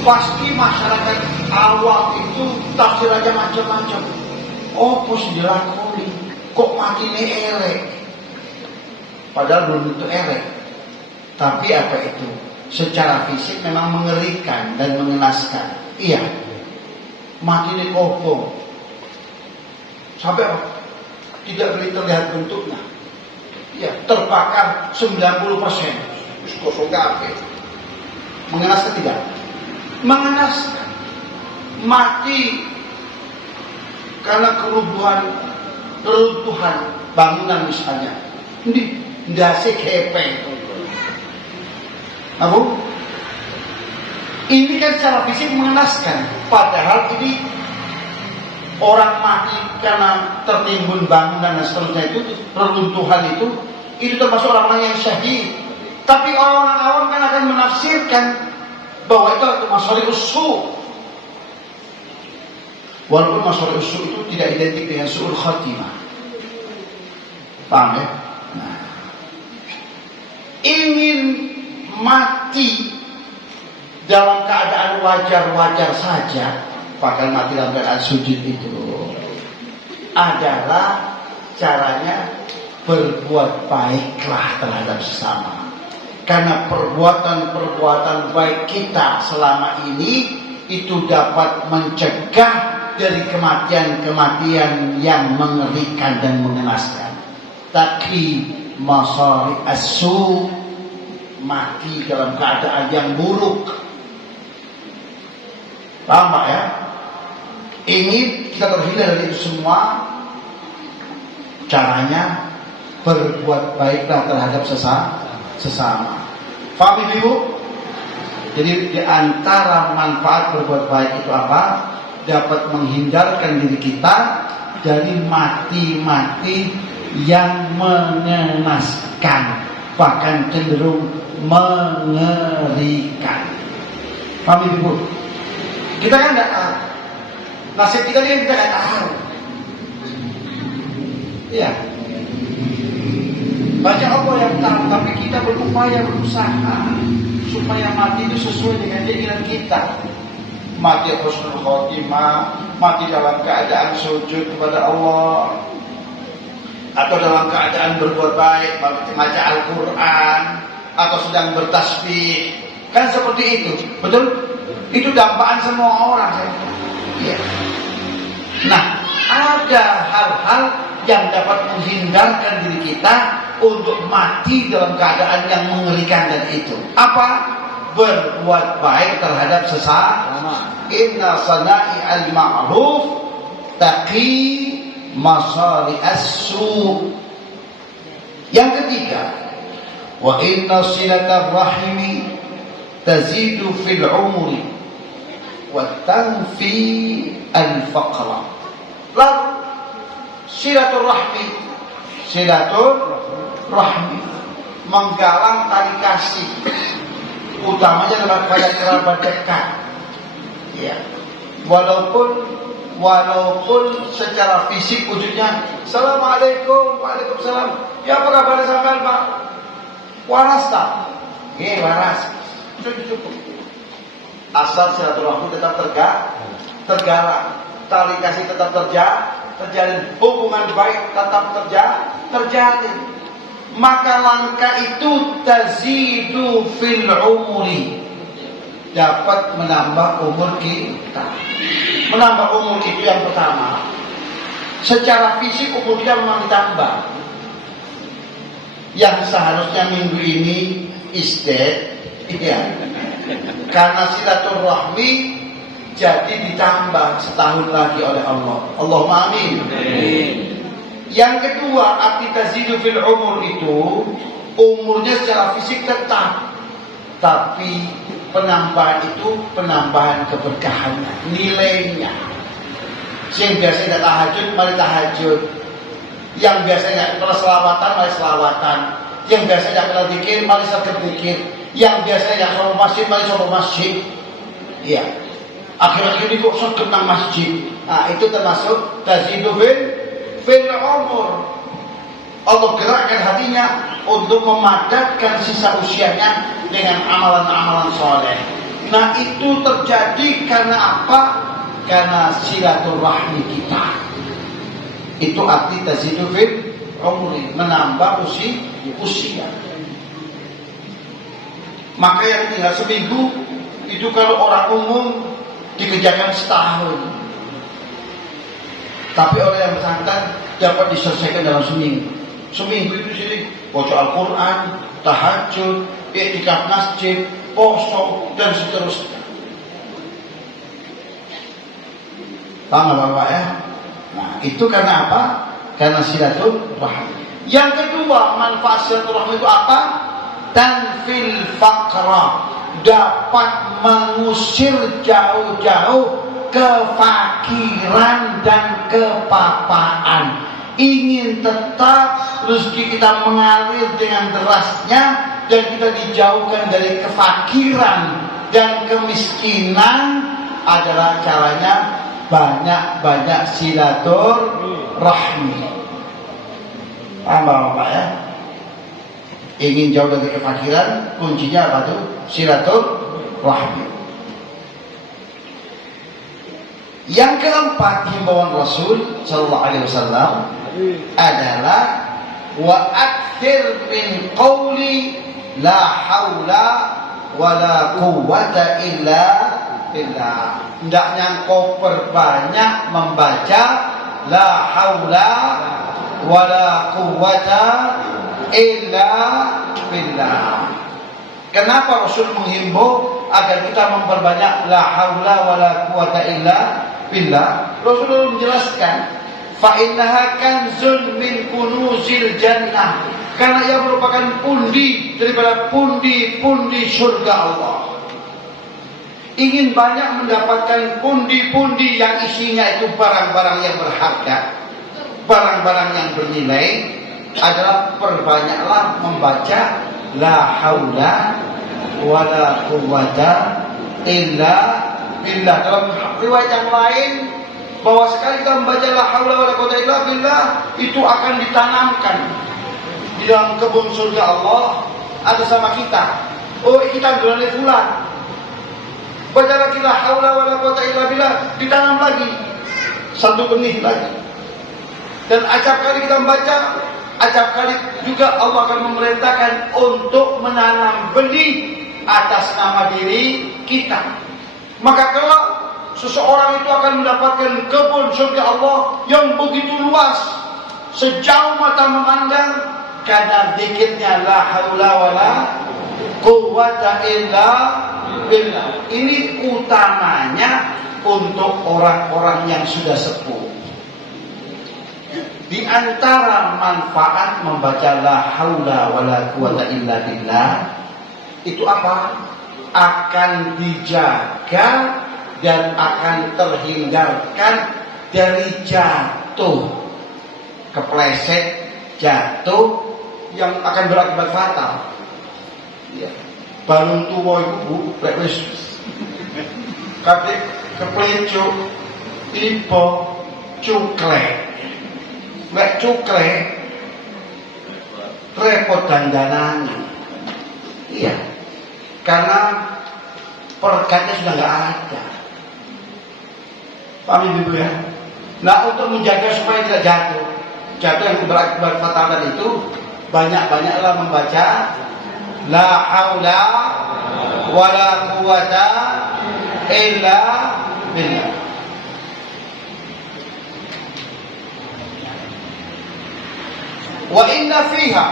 Pasti masyarakat awam itu tafsir aja macam-macam. Oh, pos dilakoni, kok mati ini erek? Padahal belum tentu erek. Tapi apa itu? Secara fisik memang mengerikan dan mengenaskan. Iya. Mati ini kobong. Sampai tidak boleh terlihat bentuknya. Iya, terbakar 90%. Kosong kabeh. Mengenaskan tidak? Mengenaskan. Mati karena keruntuhan bangunan misalnya. Ini ndase kepeng. Apa? Ini kan secara fisik mengenaskan. Padahal ini orang mati karena tertimbun bangunan dan seterusnya itu, peruntuhan itu termasuk orang-orang yang syahid. Tapi orang-orang awam kan akan menafsirkan bahwa itu masalah usul. Walaupun masalah usul itu tidak identik dengan su'ul khatimah. Paham ya? Nah. Ingin mati dalam keadaan wajar-wajar saja, bahkan mati dalam keadaan sujud itu adalah caranya berbuat baiklah terhadap sesama. Karena perbuatan-perbuatan baik kita selama ini itu dapat mencegah dari kematian-kematian yang mengerikan dan mengenaskan. Taqi masari as-su', mati dalam keadaan yang buruk. Paham Pak ya? Ini kita terhindar dari itu semua. Caranya berbuat baiklah terhadap sesama. Paham Ibu? Jadi di antara manfaat berbuat baik itu apa? Dapat menghindarkan diri kita dari mati-mati yang mengenaskan, bahkan cenderung mengerikan. Paham Ibu? Kita kan tidak tahu. Nasib kita kan kita tidak tahu. Iya. Banyak Allah yang tahu, tapi kita berupaya berusaha supaya mati itu sesuai dengan keinginan kita. Mati husnul khotimah, mati dalam keadaan sujud kepada Allah, atau dalam keadaan berbuat baik, baca Al-Quran, atau sedang bertasbih, kan seperti itu, betul? Itu dampaan semua orang. Ya. Nah, ada hal-hal yang dapat menghindarkan diri kita untuk mati dalam keadaan yang mengerikan dan itu. Apa? berbuat baik terhadap sesama. Inna sana'i al-ma'ruf taqi masari as-su. Yang ketiga, wa inna silatar rahimi tazidu fil umri wa tanfi al-faqra. Lalu silaturahmi menggalang tali kasih, utamanya kepada kerabat dekat. Ya. Walaupun secara fisik wujudnya Assalamualaikum, Waalaikumsalam. Ya, apa kabar sampean, Pak? Waras tak? Waras. Sudah cukup. Asal silaturahmi tetap tergalang, tali kasih tetap terjalin, hubungan baik tetap terjalin. Maka langkah itu tazidu fil umri, dapat menambah umur kita. Menambah umur itu yang pertama. Secara fisik umur kita memang ditambah. Yang seharusnya minggu ini isdet, ya, karena silaturahmi jadi ditambah setahun lagi oleh Allah. Allahumma amin. Yang kedua, arti tazidu fil umur itu umurnya secara fisik tetap, tapi penambahan itu penambahan keberkahan, nilainya. Yang biasanya tidak tahajud, mari tahajud. Yang biasanya pernah selawatan, mari selawatan. Yang biasanya pernah zikir, mari zikir. Yang biasanya sholat masjid, mari sholat masjid. Iya. Akhir-akhir ini kok sholat nang masjid. Nah, itu termasuk tazidu fil umur. Allah gerakkan hatinya untuk memadatkan sisa usianya dengan amalan-amalan soleh. Nah, itu terjadi karena apa? Karena silaturahmi kita. Itu arti tazidu fil umri, menambah usia. Maka yang tinggal seminggu itu kalau orang umum dikerjakan setahun. Tapi oleh yang bersangkutan dapat diselesaikan dalam seminggu. Seminggu itu sini baca Al-Quran, tahajud, iktikaf masjid, poso, dan seterusnya. Paham Bapak ya? Nah, itu karena apa? Karena silaturahmi. Yang kedua, manfaat silaturahmi itu apa? Tanfil faqra, dapat mengusir jauh-jauh kefakiran dan kepapaan. Ingin tetap rezeki kita mengalir dengan derasnya dan kita dijauhkan dari kefakiran dan kemiskinan adalah caranya banyak-banyak silaturahmi. Paham Bapak ya? Ingin jauh dari kefakiran, kuncinya apa tuh? Silaturahmi. Yang keempat, himbauan Rasul sallallahu alaihi wasallam adalah wa akthir min qawli la haula wala quwwata illa billah. Hendaknya engkau perbanyak membaca la haula wala quwwata illa billah. Kenapa Rasul menghimbau agar kita memperbanyak la haula wala quwwata illa billah? Rasul menjelaskan fa innaha kanzun min kunuzil jannah, karena ia merupakan pundi daripada pundi-pundi surga Allah. Ingin banyak mendapatkan pundi-pundi yang isinya itu barang-barang yang berharga, barang-barang yang bernilai, adalah perbanyaklah membaca la haula wala quwwata illa billah. Dalam riwayat yang lain bahwa sekali kita membaca la haula wala quwwata illa billah, itu akan ditanamkan di dalam kebun surga Allah ada sama kita. Oh, kita berani fulan, baca lagi la haula wala quwwata illa billah, ditanam lagi satu benih lagi. Dan acap kali kita membaca, acap kali juga Allah akan memerintahkan untuk menanam benih atas nama diri kita. Maka kalau seseorang itu akan mendapatkan kebun surga Allah yang begitu luas, sejauh mata memandang, karena zikirnya la haula wala quwwata illa billah. Ini utamanya untuk orang-orang yang sudah sepuh. Di antara manfaat membaca la haula wala quwwata illa billah itu apa? Akan dijaga dan akan terhindarkan dari jatuh, kepleset, jatuh yang akan berakibat fatal. Ya. Balung tua ibu, wis kadek keplecuk, tiba cuklek. Nek cuklek repot dandanannya. Iya. Karena perekatnya sudah nggak ada. Paham Ibu ya? Nah, untuk menjaga supaya tidak jatuh yang berakibat fatal itu banyak-banyaklah membaca la haula wala quwwata illa billah. Wa inna fiha,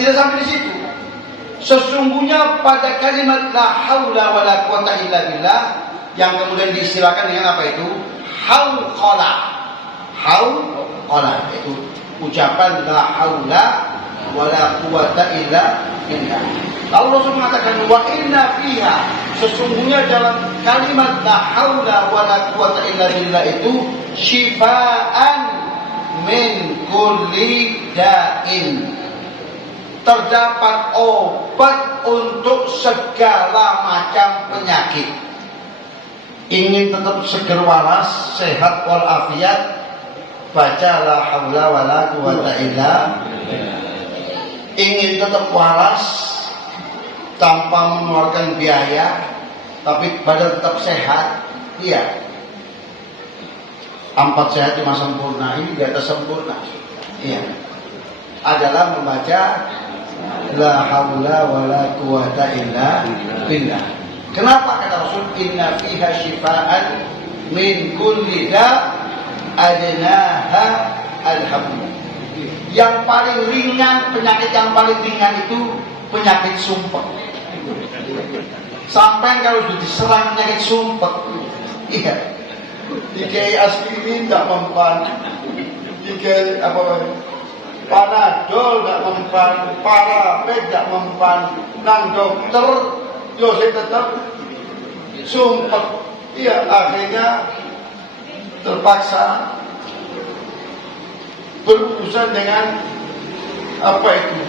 tidak sampai di situ. Sesungguhnya pada kalimat la haula wala quwwata illa billah yang kemudian diistilahkan dengan apa itu? Hauqala. Hauqala itu ucapan la haula wala quwwata illa billah. Lalu Rasul mengatakan wa inna fiha, sesungguhnya dalam kalimat la haula wala quwwata illa billah itu syifaan min kulli da'in, terdapat obat untuk segala macam penyakit. Ingin tetap seger waras, sehat walafiat, baca la haula wala quwwata illa. Ingin tetap waras tanpa mengeluarkan biaya, tapi badan tetap sehat, iya. 4 sehat 5 sempurna, ini di atas sempurna. Iya. Adalah membaca la haula wala quwwata illa billah. Kenapa kata Rasul inna fiha syifaan min kulli da adnaha alhamdulillah. Yang paling ringan, penyakit yang paling ringan itu penyakit sumpek. Sampai kalau sudah diserang penyakit sumpek, iya. Dikai aspirin tidak mempan, dikai panadol tidak mempan, parapet tidak mempan, nang dokter yo saya tetap sumpah. Iya, akhirnya terpaksa berurusan dengan apa itu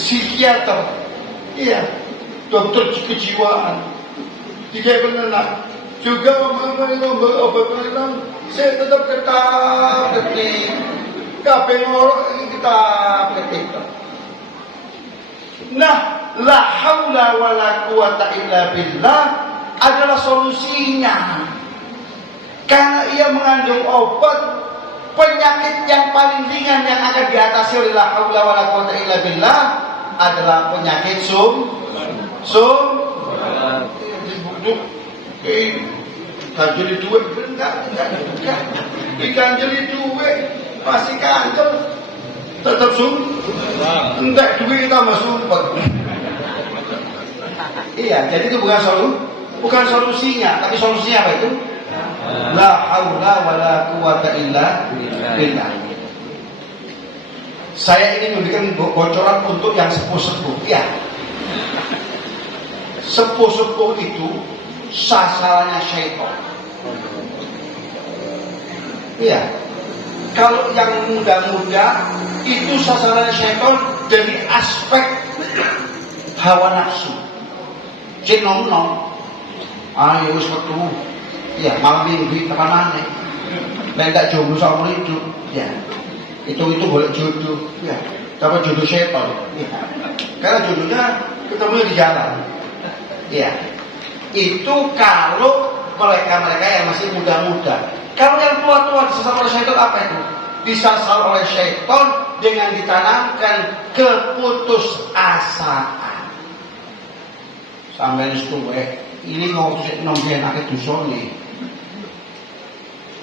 psikiater, iya, dokter kejiwaan. Dikai benar juga ngomong obat penenang, saya tetap ketik kabeh ngorok ketik. Nah, la haula wala quwwata illa billah adalah solusinya. Karena ia mengandung obat penyakit yang paling ringan yang akan diatasi oleh la haula wala quwwata illa billah adalah penyakit kanjeli duit enggak kanjeli duit masih kanjel tetap enggak duit tambah sumpah. Iya, jadi itu bukan solusinya, tapi solusinya apa itu? La haula wala quwwata illa billah. Saya ingin memberikan bocoran untuk yang sepuh-sepuh. Ya, sepuh-sepuh itu sasarannya syaitan. Iya. Kalau yang muda-muda itu sasarannya syaitan dari aspek hawa nafsu. Cek nom-nom. Ayo wis metu. Ya, malam minggu kapan maneh. Nek gak jomblo sama itu, ya. Itu boleh jodoh, ya. Tapi jodoh syaitan. Ya. Karena jodohnya ketemu di jalan. Ya. Itu kalau mereka yang masih muda-muda. Kalau yang tua-tua disasar oleh syaitan apa itu? Disasar oleh syaitan dengan ditanamkan keputusasaan. Sampai ini ngomongin akhir dusone.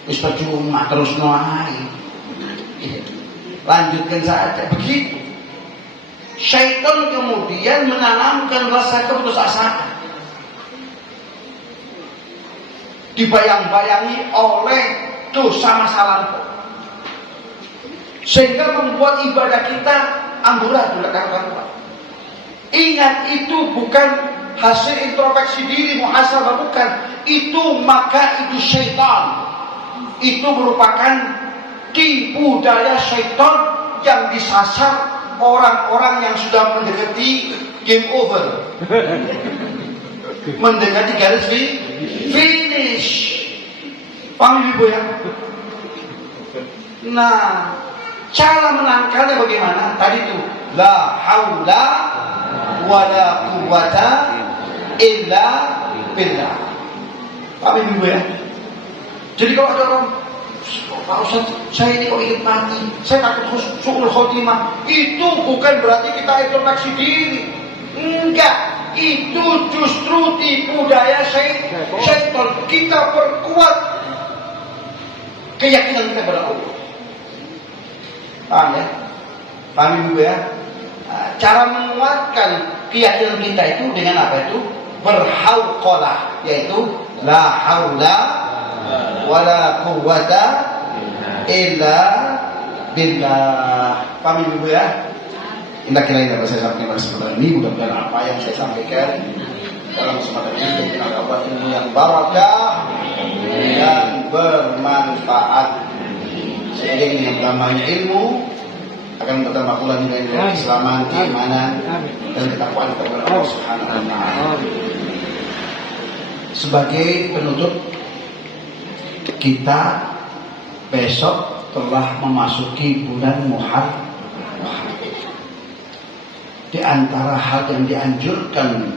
Wis percuma terus noai. Lanjutkan saja begitu. Syaitan kemudian menanamkan rasa keputusasaan, dibayang-bayangi oleh dosa masa lampau, sehingga membuat ibadah kita amburadul. Ingat, itu bukan hasil introspeksi diri, muhasabah, bukan. Itu syaitan. Itu merupakan tipu daya syaitan yang disasar orang-orang yang sudah mendekati game over, mendekati garis finish. Paham Ibu ya? Nah, cara menangkalnya bagaimana? Tadi itu la haula wala quwwata illa billah. Paham Ibu ya? Jadi kalau ada orang, Pak Ustaz, saya ini kok ingin mati, saya takut su'ul khotimah, itu bukan berarti kita introspeksi diri. Enggak, itu justru tipu daya syaitan. Kita perkuat keyakinan kita pada Allah. Paham ya? Paham Ibu ya? Cara menguatkan keyakinan kita itu dengan apa itu? Berhauqalah, yaitu la haula wala quwwata illa billah. Paham Ibu ya? Kira-kira dapat saya sampaikan pada kesempatan ini. Mudah-mudahan apa yang saya sampaikan dalam kesempatan ini kita dapat ilmu yang barakah dan bermanfaat, sehingga yang namanya ilmu akan bertambah pula nilai keislaman, keimanan, dan ketakwaan kepada Allah Subhanahu wa Ta'ala. Sebagai penutup, kita besok telah memasuki bulan Muharram. Di antara hal yang dianjurkan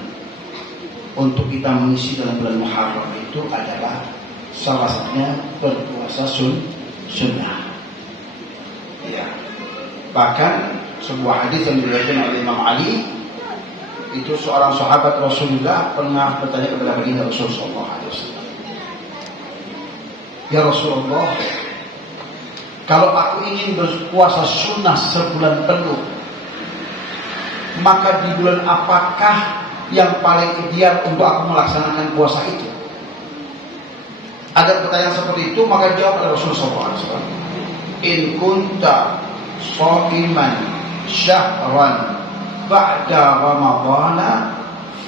untuk kita mengisi dalam bulan Muharram itu adalah salah satunya berpuasa sunnah. Ya. Bahkan sebuah hadis yang diriwayatkan oleh Imam Ali, itu seorang sahabat Rasulullah pernah bertanya kepada baginda Rasulullah SAW, ya Rasulullah, kalau aku ingin berpuasa sunnah sebulan penuh, maka di bulan apakah yang paling ideal untuk aku melaksanakan puasa itu? Ada pertanyaan seperti itu, maka jawab oleh Rasulullah SAW, in kunta sha'iman syahran ba'da ramadhana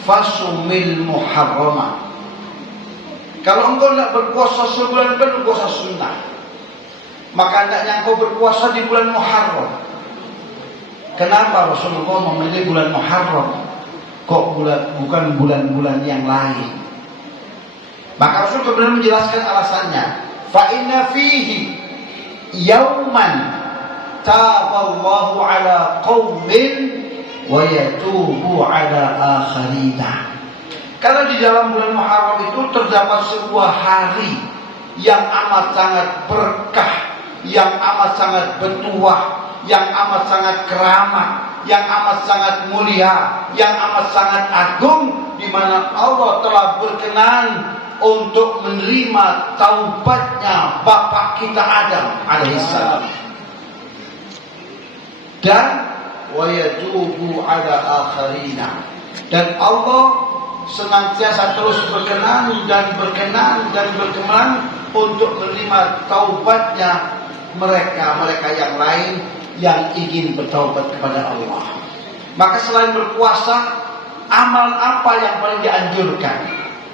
fasumil muharrama. Kalau engkau tidak berpuasa sebulan penuh puasa sunnah, maka hendaknya engkau berpuasa di bulan Muharram. Kenapa Rasulullah memilih bulan Muharram? Kok bukan bulan-bulan yang lain? Maka Rasul kemudian menjelaskan alasannya. Fa inna fihi yauman taballahu ala qaumin wa yatubu ala akharina. Karena di dalam bulan Muharram itu terdapat sebuah hari yang amat sangat berkah, yang amat sangat bertuah, yang amat sangat keramat, yang amat sangat mulia, yang amat sangat agung, di mana Allah telah berkenan untuk menerima taubatnya bapak kita Adam alaihissalam, dan wa yatubu ala akharina, dan Allah senantiasa terus berkenan dan berkenan untuk menerima taubatnya mereka yang lain yang ingin bertaubat kepada Allah. Maka selain berpuasa, amalan apa yang paling dianjurkan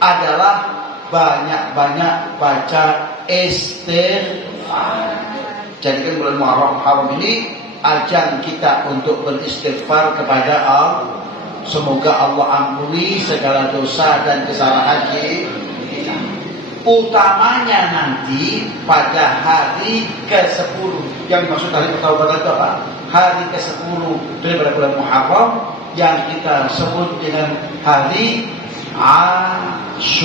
adalah banyak-banyak baca istighfar. Jadikan bulan Muharram ini ajang kita untuk beristighfar kepada Allah. Semoga Allah ampuni segala dosa dan kesalahan kita. Utamanya nanti pada hari ke-10. Yang dimaksud hari pertaubatan itu apa? Hari ke-10 daripada bulan Muharram yang kita sebut dengan hari Asyura.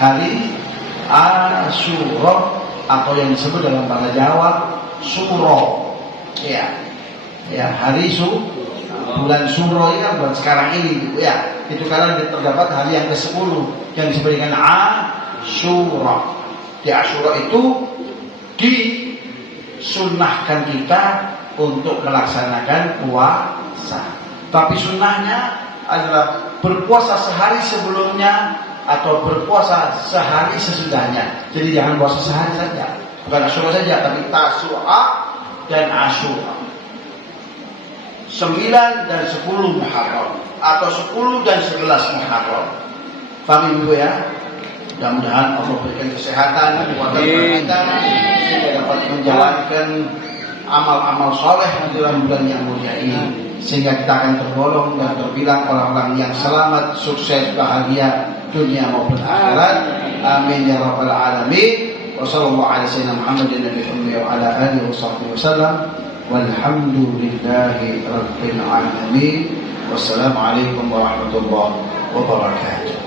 Hari Asyura atau yang disebut dalam bahasa Jawa Suro. Ya, hari bulan Suro ya, bulan sekarang ini ya. Itu karena terdapat hari yang ke-10 yang disebut dengan Asyura. Di Asyura itu disunnahkan kita untuk melaksanakan puasa. Tapi sunnahnya adalah berpuasa sehari sebelumnya atau berpuasa sehari sesudahnya. Jadi jangan puasa sehari saja, bukan Asyura saja, tapi Tasu'a dan Asyura. 9 dan 10 Muharram atau 10 dan 11 Muharram. Paham Ibu ya? Mudah-mudahan Allah berikan kesehatan, kekuatan kita sehingga dapat menjalankan amal-amal soleh dalam bulan yang mulia ini, sehingga kita akan tergolong dan terbilang orang-orang yang selamat, sukses, bahagia dunia maupun akhirat. Amin ya rabbal alamin. Wassallallahu ala sayyidina Muhammadin nabiyyi wa ala alihi wasallam. Walhamdulillahi rabbil alamin. Wassalamualaikum warahmatullahi wabarakatuh.